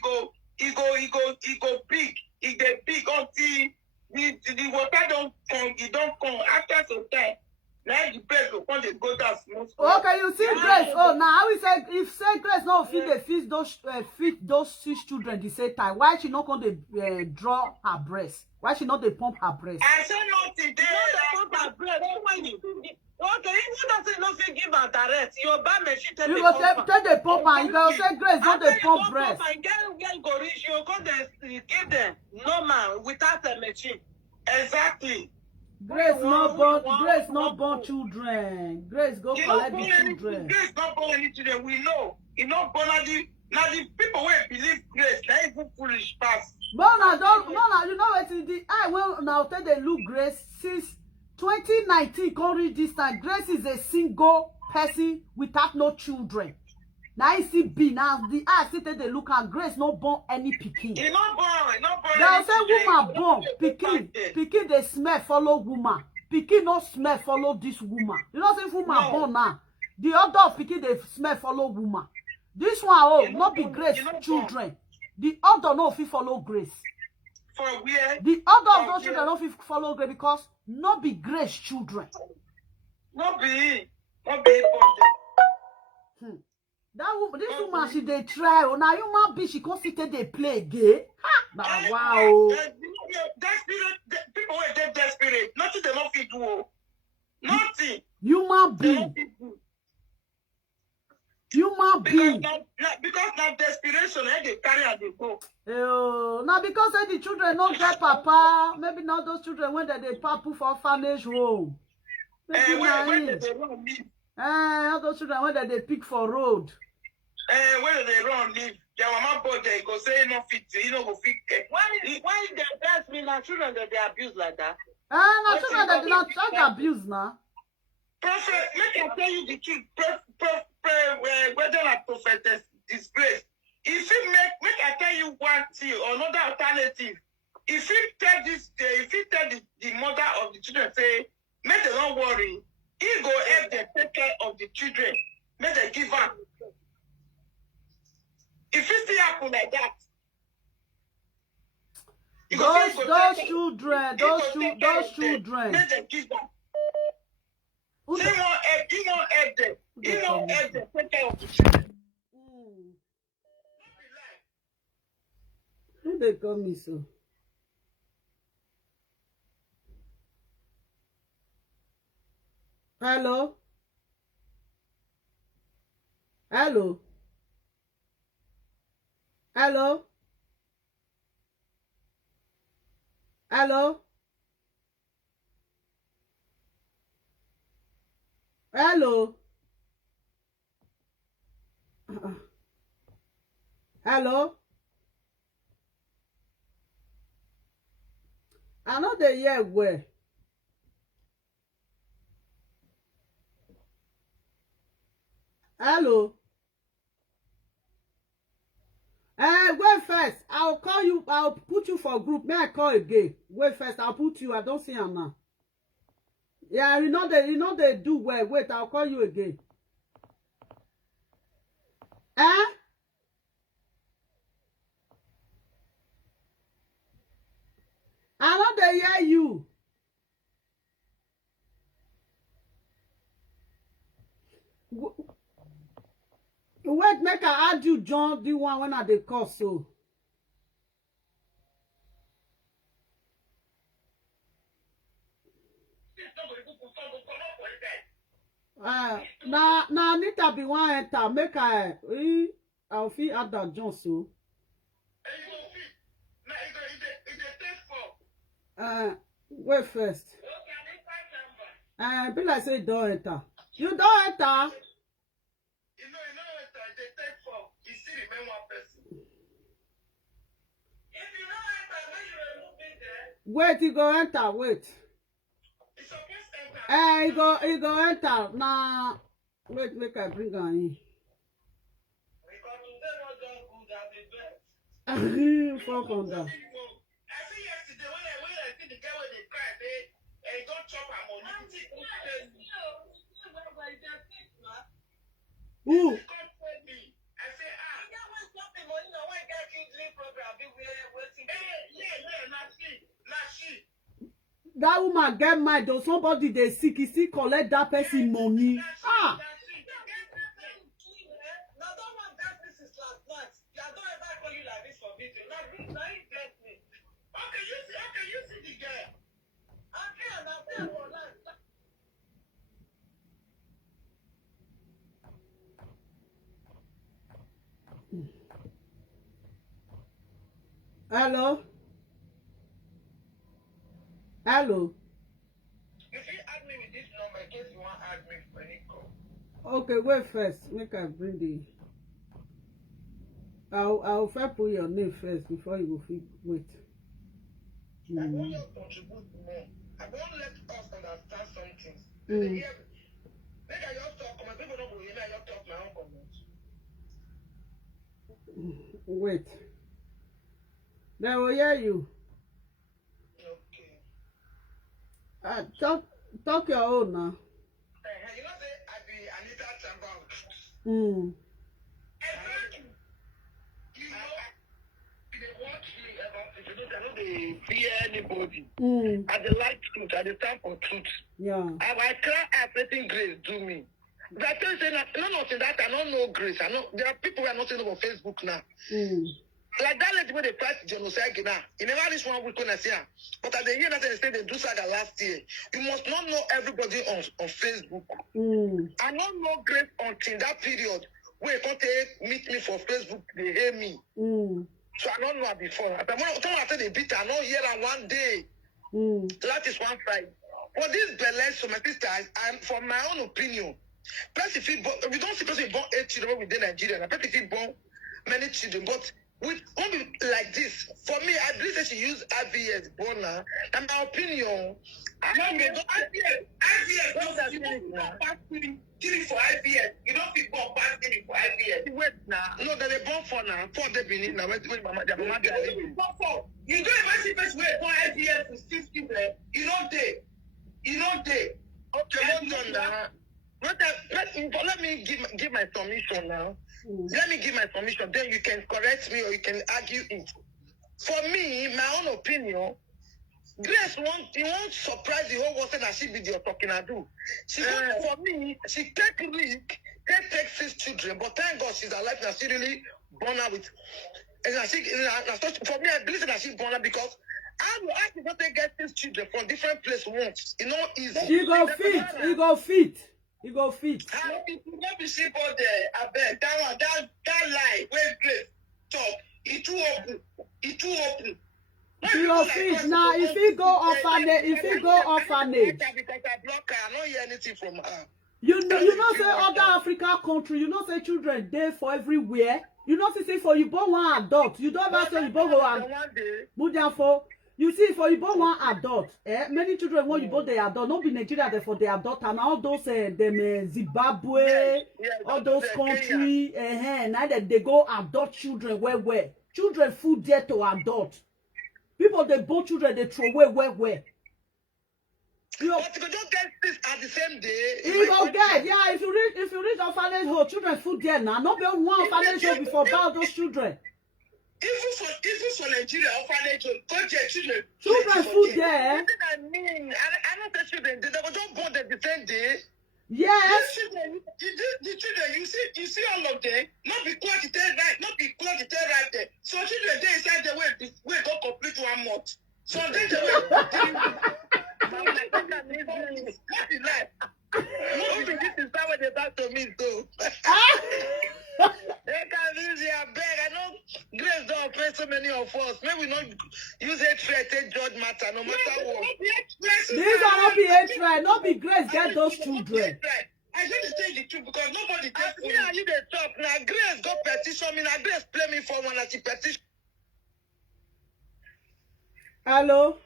go big, he get big until the water don't come, it don't come after some time. Now the breast go come, they go down smooth. Okay, you see Grace. Oh, now I will say if say Grace no feed the feed those 6 children the same time. Why she not going to draw her breast? Why she not they pump her breast? I say nothing there. Pump her breast. Okay, even that not fit give her direct. Your bad machine tell you go tell the pump and you go say Grace don't they pump breast. Get go reach you, go give them normal without a machine. Exactly. Grace not born children. Grace go collect the children. Grace not born any children. We know. You know, born now the people who believe Grace, they even foolish pass. But now you know what the I will now tell they look Grace since 2019 come reach this time. Grace is a single person without no children. Now I see B now the eye still they look at Grace not born any pikin. He not born. They say woman born pikin they smell follow woman. Pikin no smell follow this woman. You know say woman born now. The other pikin they smell follow woman. This one not be Grace children. The other no fit follow Grace. For where? The other of those children no fit follow Grace because not be Grace children. Not be born them. This woman she dey try. Oh, now human being she consider they play gay. Now wow. Desperate people were dead desperate. Nothing they not fit do. Nothing. Human being. Because now desperation, they carry and they go. Now because the children don't get papa, maybe not those children when they papu for orphanage home. When they run leave. All those children when they pick for road. When they run leave, their mama boy they go say no fit, you know go fit. Why they test me now children that they abuse like that? Now children that they not abuse now. Prophet, make I tell you the truth. Whether a prophetess disgrace. If you make I tell you one thing or another alternative. If you tell the mother of the children say, make them don't worry, he go help them take care of the children. Make them give up. If it still happen like that. Those children. Make them give up. He won't help them. He won't help them take care of the children. Who they call me so? Hello? Hello? Hello? Hello? Hello? Hello? I know they hear well. Hello? Wait first. I'll call you. I'll put you for group. May I call again? Wait first. I'll put you. I don't see him now. Yeah, you know they do well. Wait, I'll call you again. I know they hear you. Wait, make I add you, John. The one when I dey call so. Now Anita be one enter. Make I'll feel add that John so. Wait first. Be like say don't enter. You don't enter. Wait, you go enter. Wait. You go enter. Nah. Wait, make I bring her in. Fuck on that. can't chop her money. Who? I say, yeah, what's the money? No one got kidney program. That woman get mad though. Somebody they sick, he still collect that person money. Ah. Hello? Hello? If you add me with this number, in case you want to add me for any call. Okay, wait first. Make I bring the... I'll first put your name first before you go wait. I want you to contribute more. I won't let us understand something. Maybe I just talk, my people don't believe me, I just talk my own comments. Wait. They will hear you. Okay. Talk your own now. You know, say, I be Anita Chambal. Exactly. You know, they watch me about I know they fear anybody. And they like truth, and they stand for truth. Yeah. And I can't have letting grace do me. But I tell you, none of that, I don't know grace. I know there are people who are not saying about Facebook now. Like that lady where they fight genocide now. You never this one week when I see her. But at the year that they say they do saga last year, you must not know everybody on Facebook. I don't know grace until that period where you can't meet me for Facebook, they hear me. So I don't know her before. At the moment I say they beat her, I don't hear her one day. That is one side. For this belay, so my sister, I'm from my own opinion. Plus, if we don't see person born 8 children within Nigeria, and plus if he born many children, but with only like this, for me, I believe that she used IVS born now. And my opinion, I don't know. IVS, you don't pass killing for IVS. You don't think born pass killing for IVS. Wait now. No, that they born for now. For the beginning now. When mama, their mama, you don't even see person where born IVS with 6 children. You don't dare. You don't dare. Okay, hold on now. Let me give my submission now. Let me give my submission. Then you can correct me or you can argue it. For me, my own opinion, Grace won't surprise the whole world that she be the talking I do. For me, she take risk, take 6 children, but thank God she's alive and she really born out with. And for me, I believe that she born out because I could not get 6 children from different places once. It's not easy. She go fit. He go fit. He go fit. How people not be simple there? I bet that lie where Grace talk. It too open. It too open. She go fit now. If he go orphanage, Because I block her, I don't hear anything from her. You know, say other African country. You know, say children there for everywhere. You know, say for you born one adult. You don't have to you born one. For you see, for you born one adult, many children when you born the adult, not be Nigeria there for the adult, and all those them Zimbabwe, all those country, now that they go adult children where children food there to adult. People they born children they throw where. But if you don't get this at the same day, you go get if you reach orphanage home, children food there now. Not be one orphanage home before about those children. Even for Nigeria, orphanage home, children food there. I mean, I don't say children. They don't born at the same day. Yes. The children, you see all of them. Not be quantity right there. So children they inside the way go complete 1 month. So then they will. What is that? This is how they back to me so. They can use their beg. I know Grace don't offend so many of us. Maybe not use hatred, take judge matter, no matter what. These are not be hatred, not be Grace get those children. I just tell the truth because nobody takes me. I need a talk. Now Grace go petition me. Now Grace play me for one as she petition. Hello?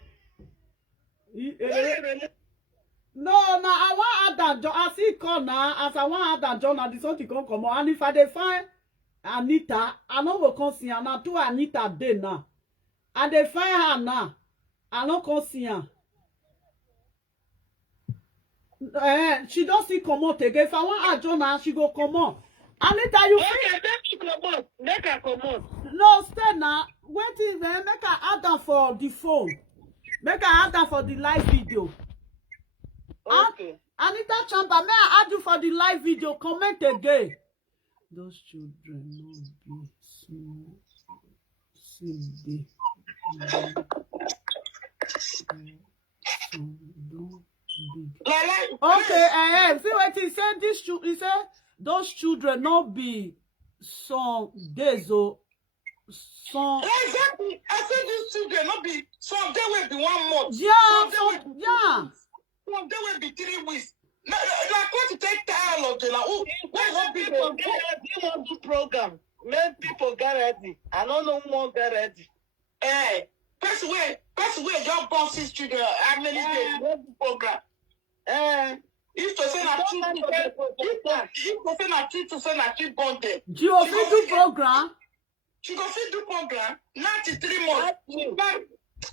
No, now I want add that John. I see call now. As I want add that John, and this one to come on. And if I dey find Anita, I no go come see her now. To Anita dey now. And they find her now. I no come see her. She don't still come out again. If I want her join, she go come on. Anita, you Make her come on. No, stay now. Wait till then. Make her add them for the phone. Make her add them for the live video. Okay. Anita Chamber, may I add you for the live video? Comment again. Those children no be small. Okay, see what he said. He said those children not be some days or some. Exactly. I said these children not be some day will be 1 month. Yeah, some day will be 3 weeks. Like what to take time of them? What people do program? Make people get ready. I don't know who won't get ready. First way, your boss's children. How many days? What program? If to say na two to say na two bonded. Do you do program? She go fit do program. 93 months.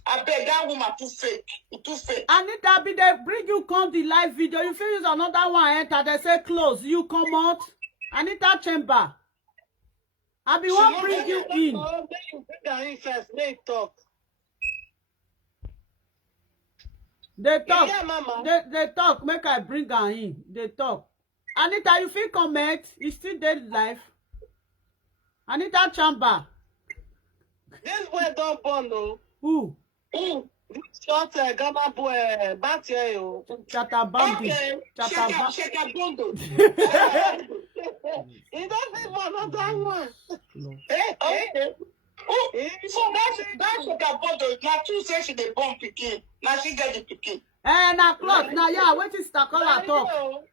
I beg that woman too fake. Too fake. Anita, be they bring you come the live video. You feel use another one enter. They say close. You come out. Anita Chamber. I be one bring you in. You bring her in first. Make talk. They talk. Yeah, mama. They talk. Make I bring her in. They talk. Anita, you feel comment? You still dead live. Anita Chamber. This boy don't born though. Who? This short Ghana boy, back here yo. Chatabambi. Okay. Chatabondo. He don't even want that one. Okay. So that's Chatabondo. Now two say she dey born pikin. Now she get the pikin. Now clock. Now yeah. Wait till Stakola talk.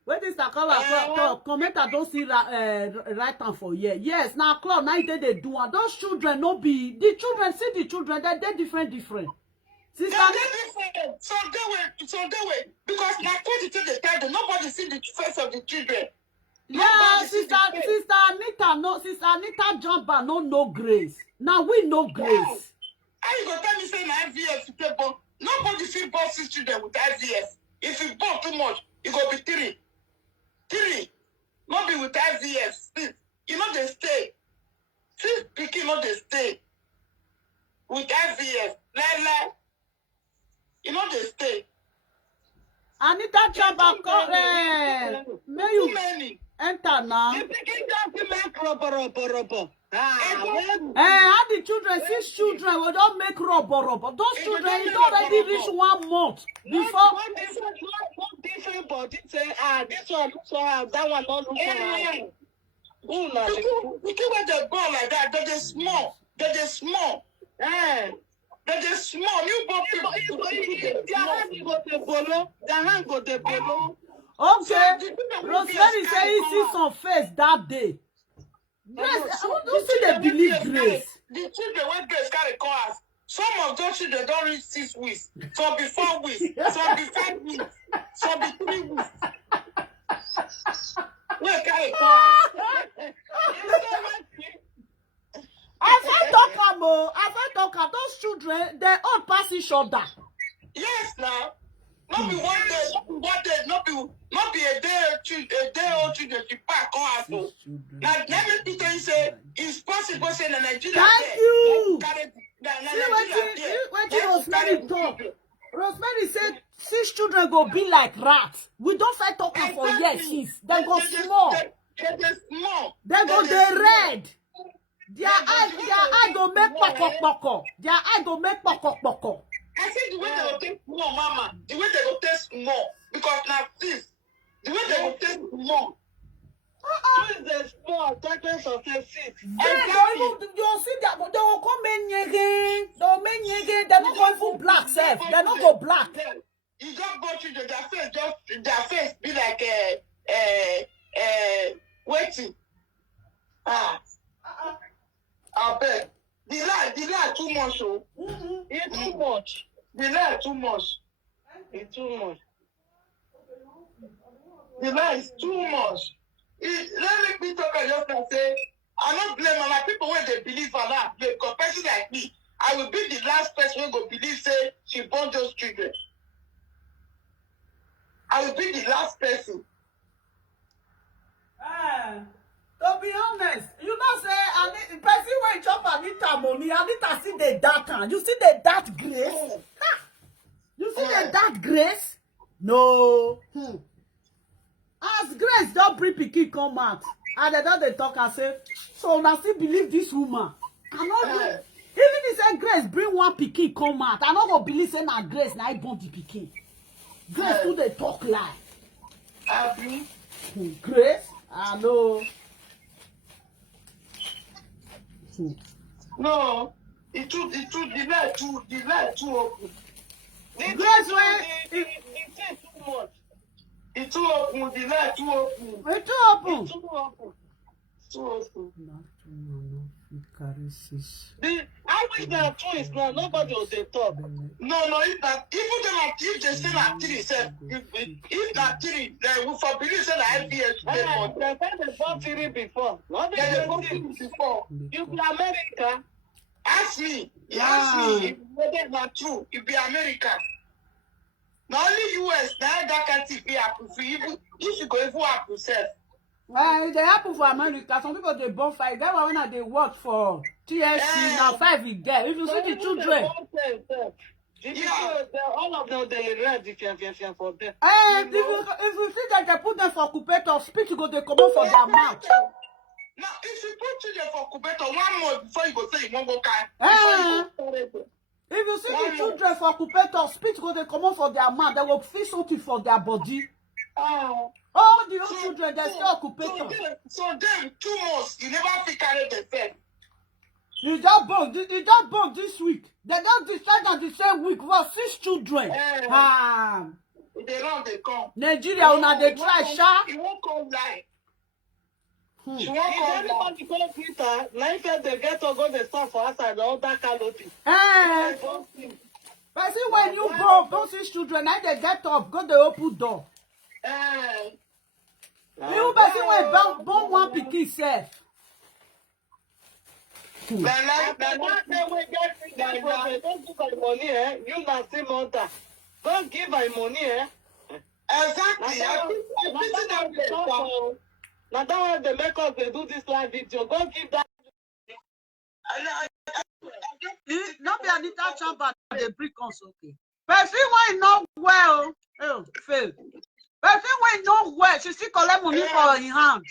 Wait till Stakola talk. Commenter don't see right time for here. Yes. Now clock. Now they do one. Those children no be the children. See the children. They're different. Sister, they're different. So they way. Because now 22 the time, nobody see the face of the children. Yeah, sister Anita Jumper no grace. Now we no grace. How you gonna tell me say na IVF to take born? Nobody see born 6 children with IVF. If you born too much, it go be 3. 3. Not be with IVF. You know they stay. 6 pikin no they stay with IVF. Like. You know they stay. Anita Jumper may you many. enter now. You begin to make robo. How the children, 6 children will don't make rubber. Those children is already reach 1 month before. One different body say, this one looks so hard, that one not look so hard. You keep when they born like that, they're small. They're small. They're small. You born their hand go to bolo. Okay. Rosemary say he see some face that day. Grace, who see they believe Grace? The children when Grace carry cars, some of those children don't reach 6 weeks. Some be 4 weeks. Some be 5 weeks. Some be 3 weeks. Where carry cars? I talk those children, they all pass each other. Yes, now. Not be 1 day, not be a day old children to pack on us. Now, let me tell you, say, it's possible, say, in Nigeria. Thank you. See what Rosemary talk. Rosemary said 6 children go be like rats. We don't fight talking for years. They go small. They're small. They go the red. Their eye go make poko. Their eye go make poko. I said the way they will take small, mama. The way they will take small. Because now this. The way they will take small. Who is the small? Darkness of the seat. You see that they will come in again. They're not going for black self. They're not go black. You just bought you their face be like waiting. I bet. The lie too much, so. It's too much. The lie too much. It's too much. The lie is too much. Let me talk just and say, I don't blame my people when they believe and not blame. Because person like me, I will be the last person who go believe say she born those children. I will be the last person. To be honest, you know say person when chop Anita money, Anita see the data. You see the that grace? Ha! You see the that grace? No. As Grace don't bring pikin come out, and they don't talk and say, so now still believe this woman. I not even if say Grace bring one pikin come out, I not go believe say na Grace na I born the pikin. Grace too they talk lie. Grace? I know. No, the lie too open. Grace when It's too much. It's too open. The lie too open. it's too open. It's too open. Too open. How is that twins now? Nobody will they talk. No, if that if they say that three, if that three, they will for believe say that IVF. They said they bought three before. Not They bought three before. You be America. Ask me. Ask me. Whether not true, it be America. Not only US, that can be happen for even if you go even happen self. It dey happen for America. Some people they born 5. That one when they work for TSC now 5 is there. If you see the children. All of them they read if for them. If you see that they put them for occupator, speak to go they come out for their mouth. Now, if you put children for occupator 1 month before you go say you won't go carry. If you see the children for occupator, speak to go they come out for their mouth. They will feel something for their body. All the old children, they still occupator. So then 2 months, you never fit carry the fed. You just born this week. They don't decide on the same week for 6 children. They run, they come. Nigeria, una they try, sha. You won't come lie. You won't If come lie. anybody go Twitter, like they get to go the stuff for outside all that canopy. But see when you go, those 6 children, now they get up, go the open door. You but see when born one pikin self. Don't give my money, eh? You not see Monta. Don't give my money, eh? Exactly. Now that one they make us they do this live video. Don't give that. Not be Anita Chamber they bring us okay. But see when not well, fail. But see when not well, she still collect money for her hand.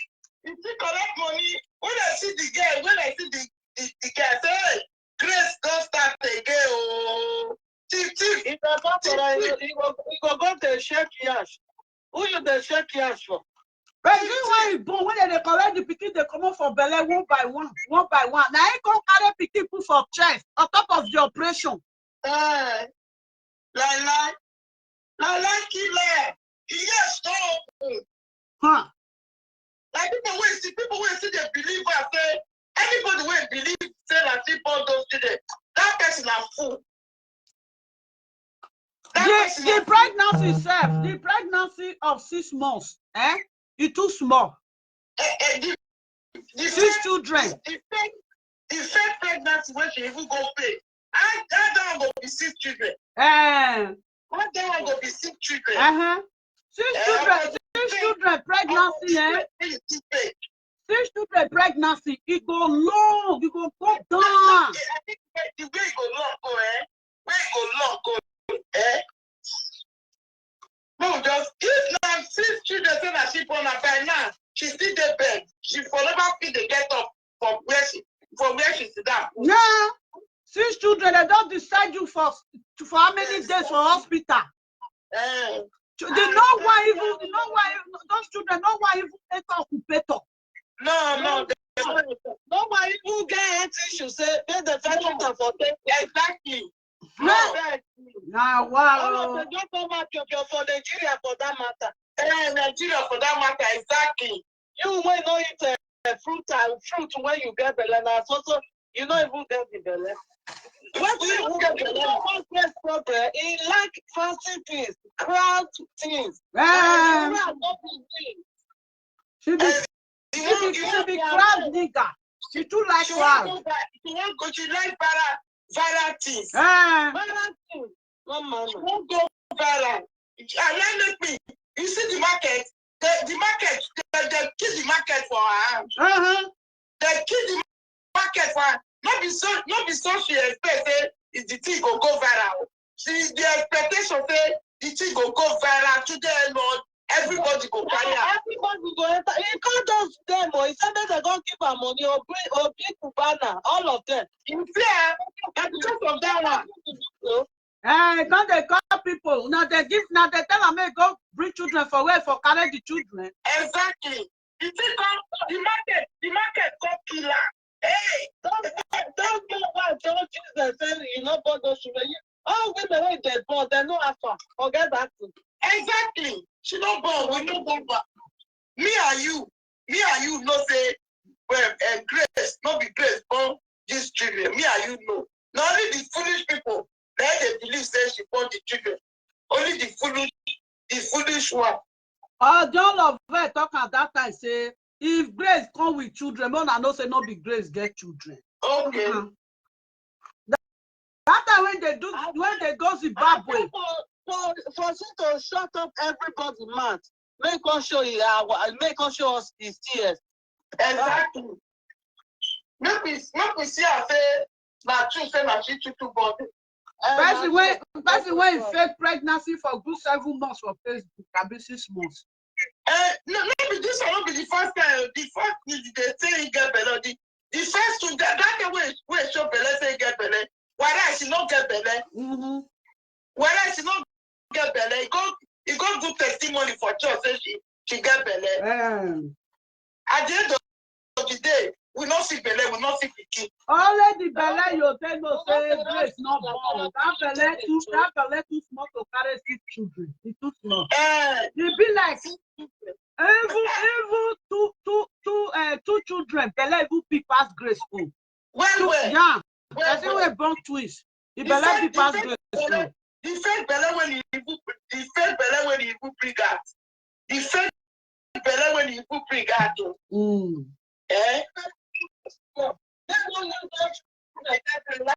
You still collect money. When I see the girl, when I see the girl, say, hey, Grace don't start again. Oh, thief. If I'm not for you go to shake yash. Who you the shake yash for? But see when you born, when they collect the pikin, they come out for belly one by one. Now I come carry pikin put for chest on top of the operation. Like killer. Yes, no. Like people will see the believer say, anybody will believe say that people don't see them. That person are fool. The pregnancy itself, the pregnancy of 6 months, it's too small. The 6 children. The fake pregnancy when she even go pay. And that one go be 6 children. That one go be 6 children. 6 children pregnancy, 6 children pregnancy, it go long, it go down. I think the way it go long go, where it go long go, No, just if now 6 children say that she born by now, she still dey bed. She for never fit dey get up from where she sit down. Yeah, 6 children, they don't decide you for how many days for hospital. They know why even those children know why even take occupator. No. No why even get issue say they the federal for them. Exactly. Now wow. All of them don't come out for Nigeria for that matter. Nigeria for that matter, exactly. You will not eat fruit when you get belly now. So you don't even get the belly. What you get the problem? He like fancy things, crowd things. She be crowd nigga. She too like crowd. She like viral things. Viral things. One man. She won't go viral. You see the market, the market, they kill the market for her hand. They kill the market for her. Not be so she expect say if the thing go viral. The expectation say the thing go viral today, Lord. Everybody go carry her. Everybody go enter. He can't just them, or he said they're going to give her money or bring Cubana, all of them. In fear, and because of that one. Can't they call people? Now they tell them, hey, go bring children for where for carry the children. Exactly. The market got killer. Hey, don't know why don't Jesus said you know about those children. All women when they're born, they know after. Forget that thing. Exactly. She don't born, we don't born back. Me and you know say well Grace, not be Grace born these children. Me and you know. Not only the foolish people, they believe say she born the children. Only the foolish one. John of talk at that time say if Grace come with children, no, I know say not be Grace get children. Okay. That time when they go Zimbabwe. For you to shut up everybody's mouth, make us show us his tears. Exactly. Make we see her say na true say na she too body. Person when fake pregnancy for good 7 months for Facebook, can be 6 months. No, this will not be the first time. The first they say he get belly. The first one that way show belly say he get belly. Whether she not get belly, whether she not get belly, he go do testimony for church say she get belly. At the end of the day, we not see belly, we not see pikin. Only the belly you tell no say Grace not born. That belly too small to carry 6 children. It's too small. It be like even two children belly even big pass Grace own. Yeah. That's the way born twins. The belly big pass Grace own. The fake belly when you bring out. The fake belly when you bring out.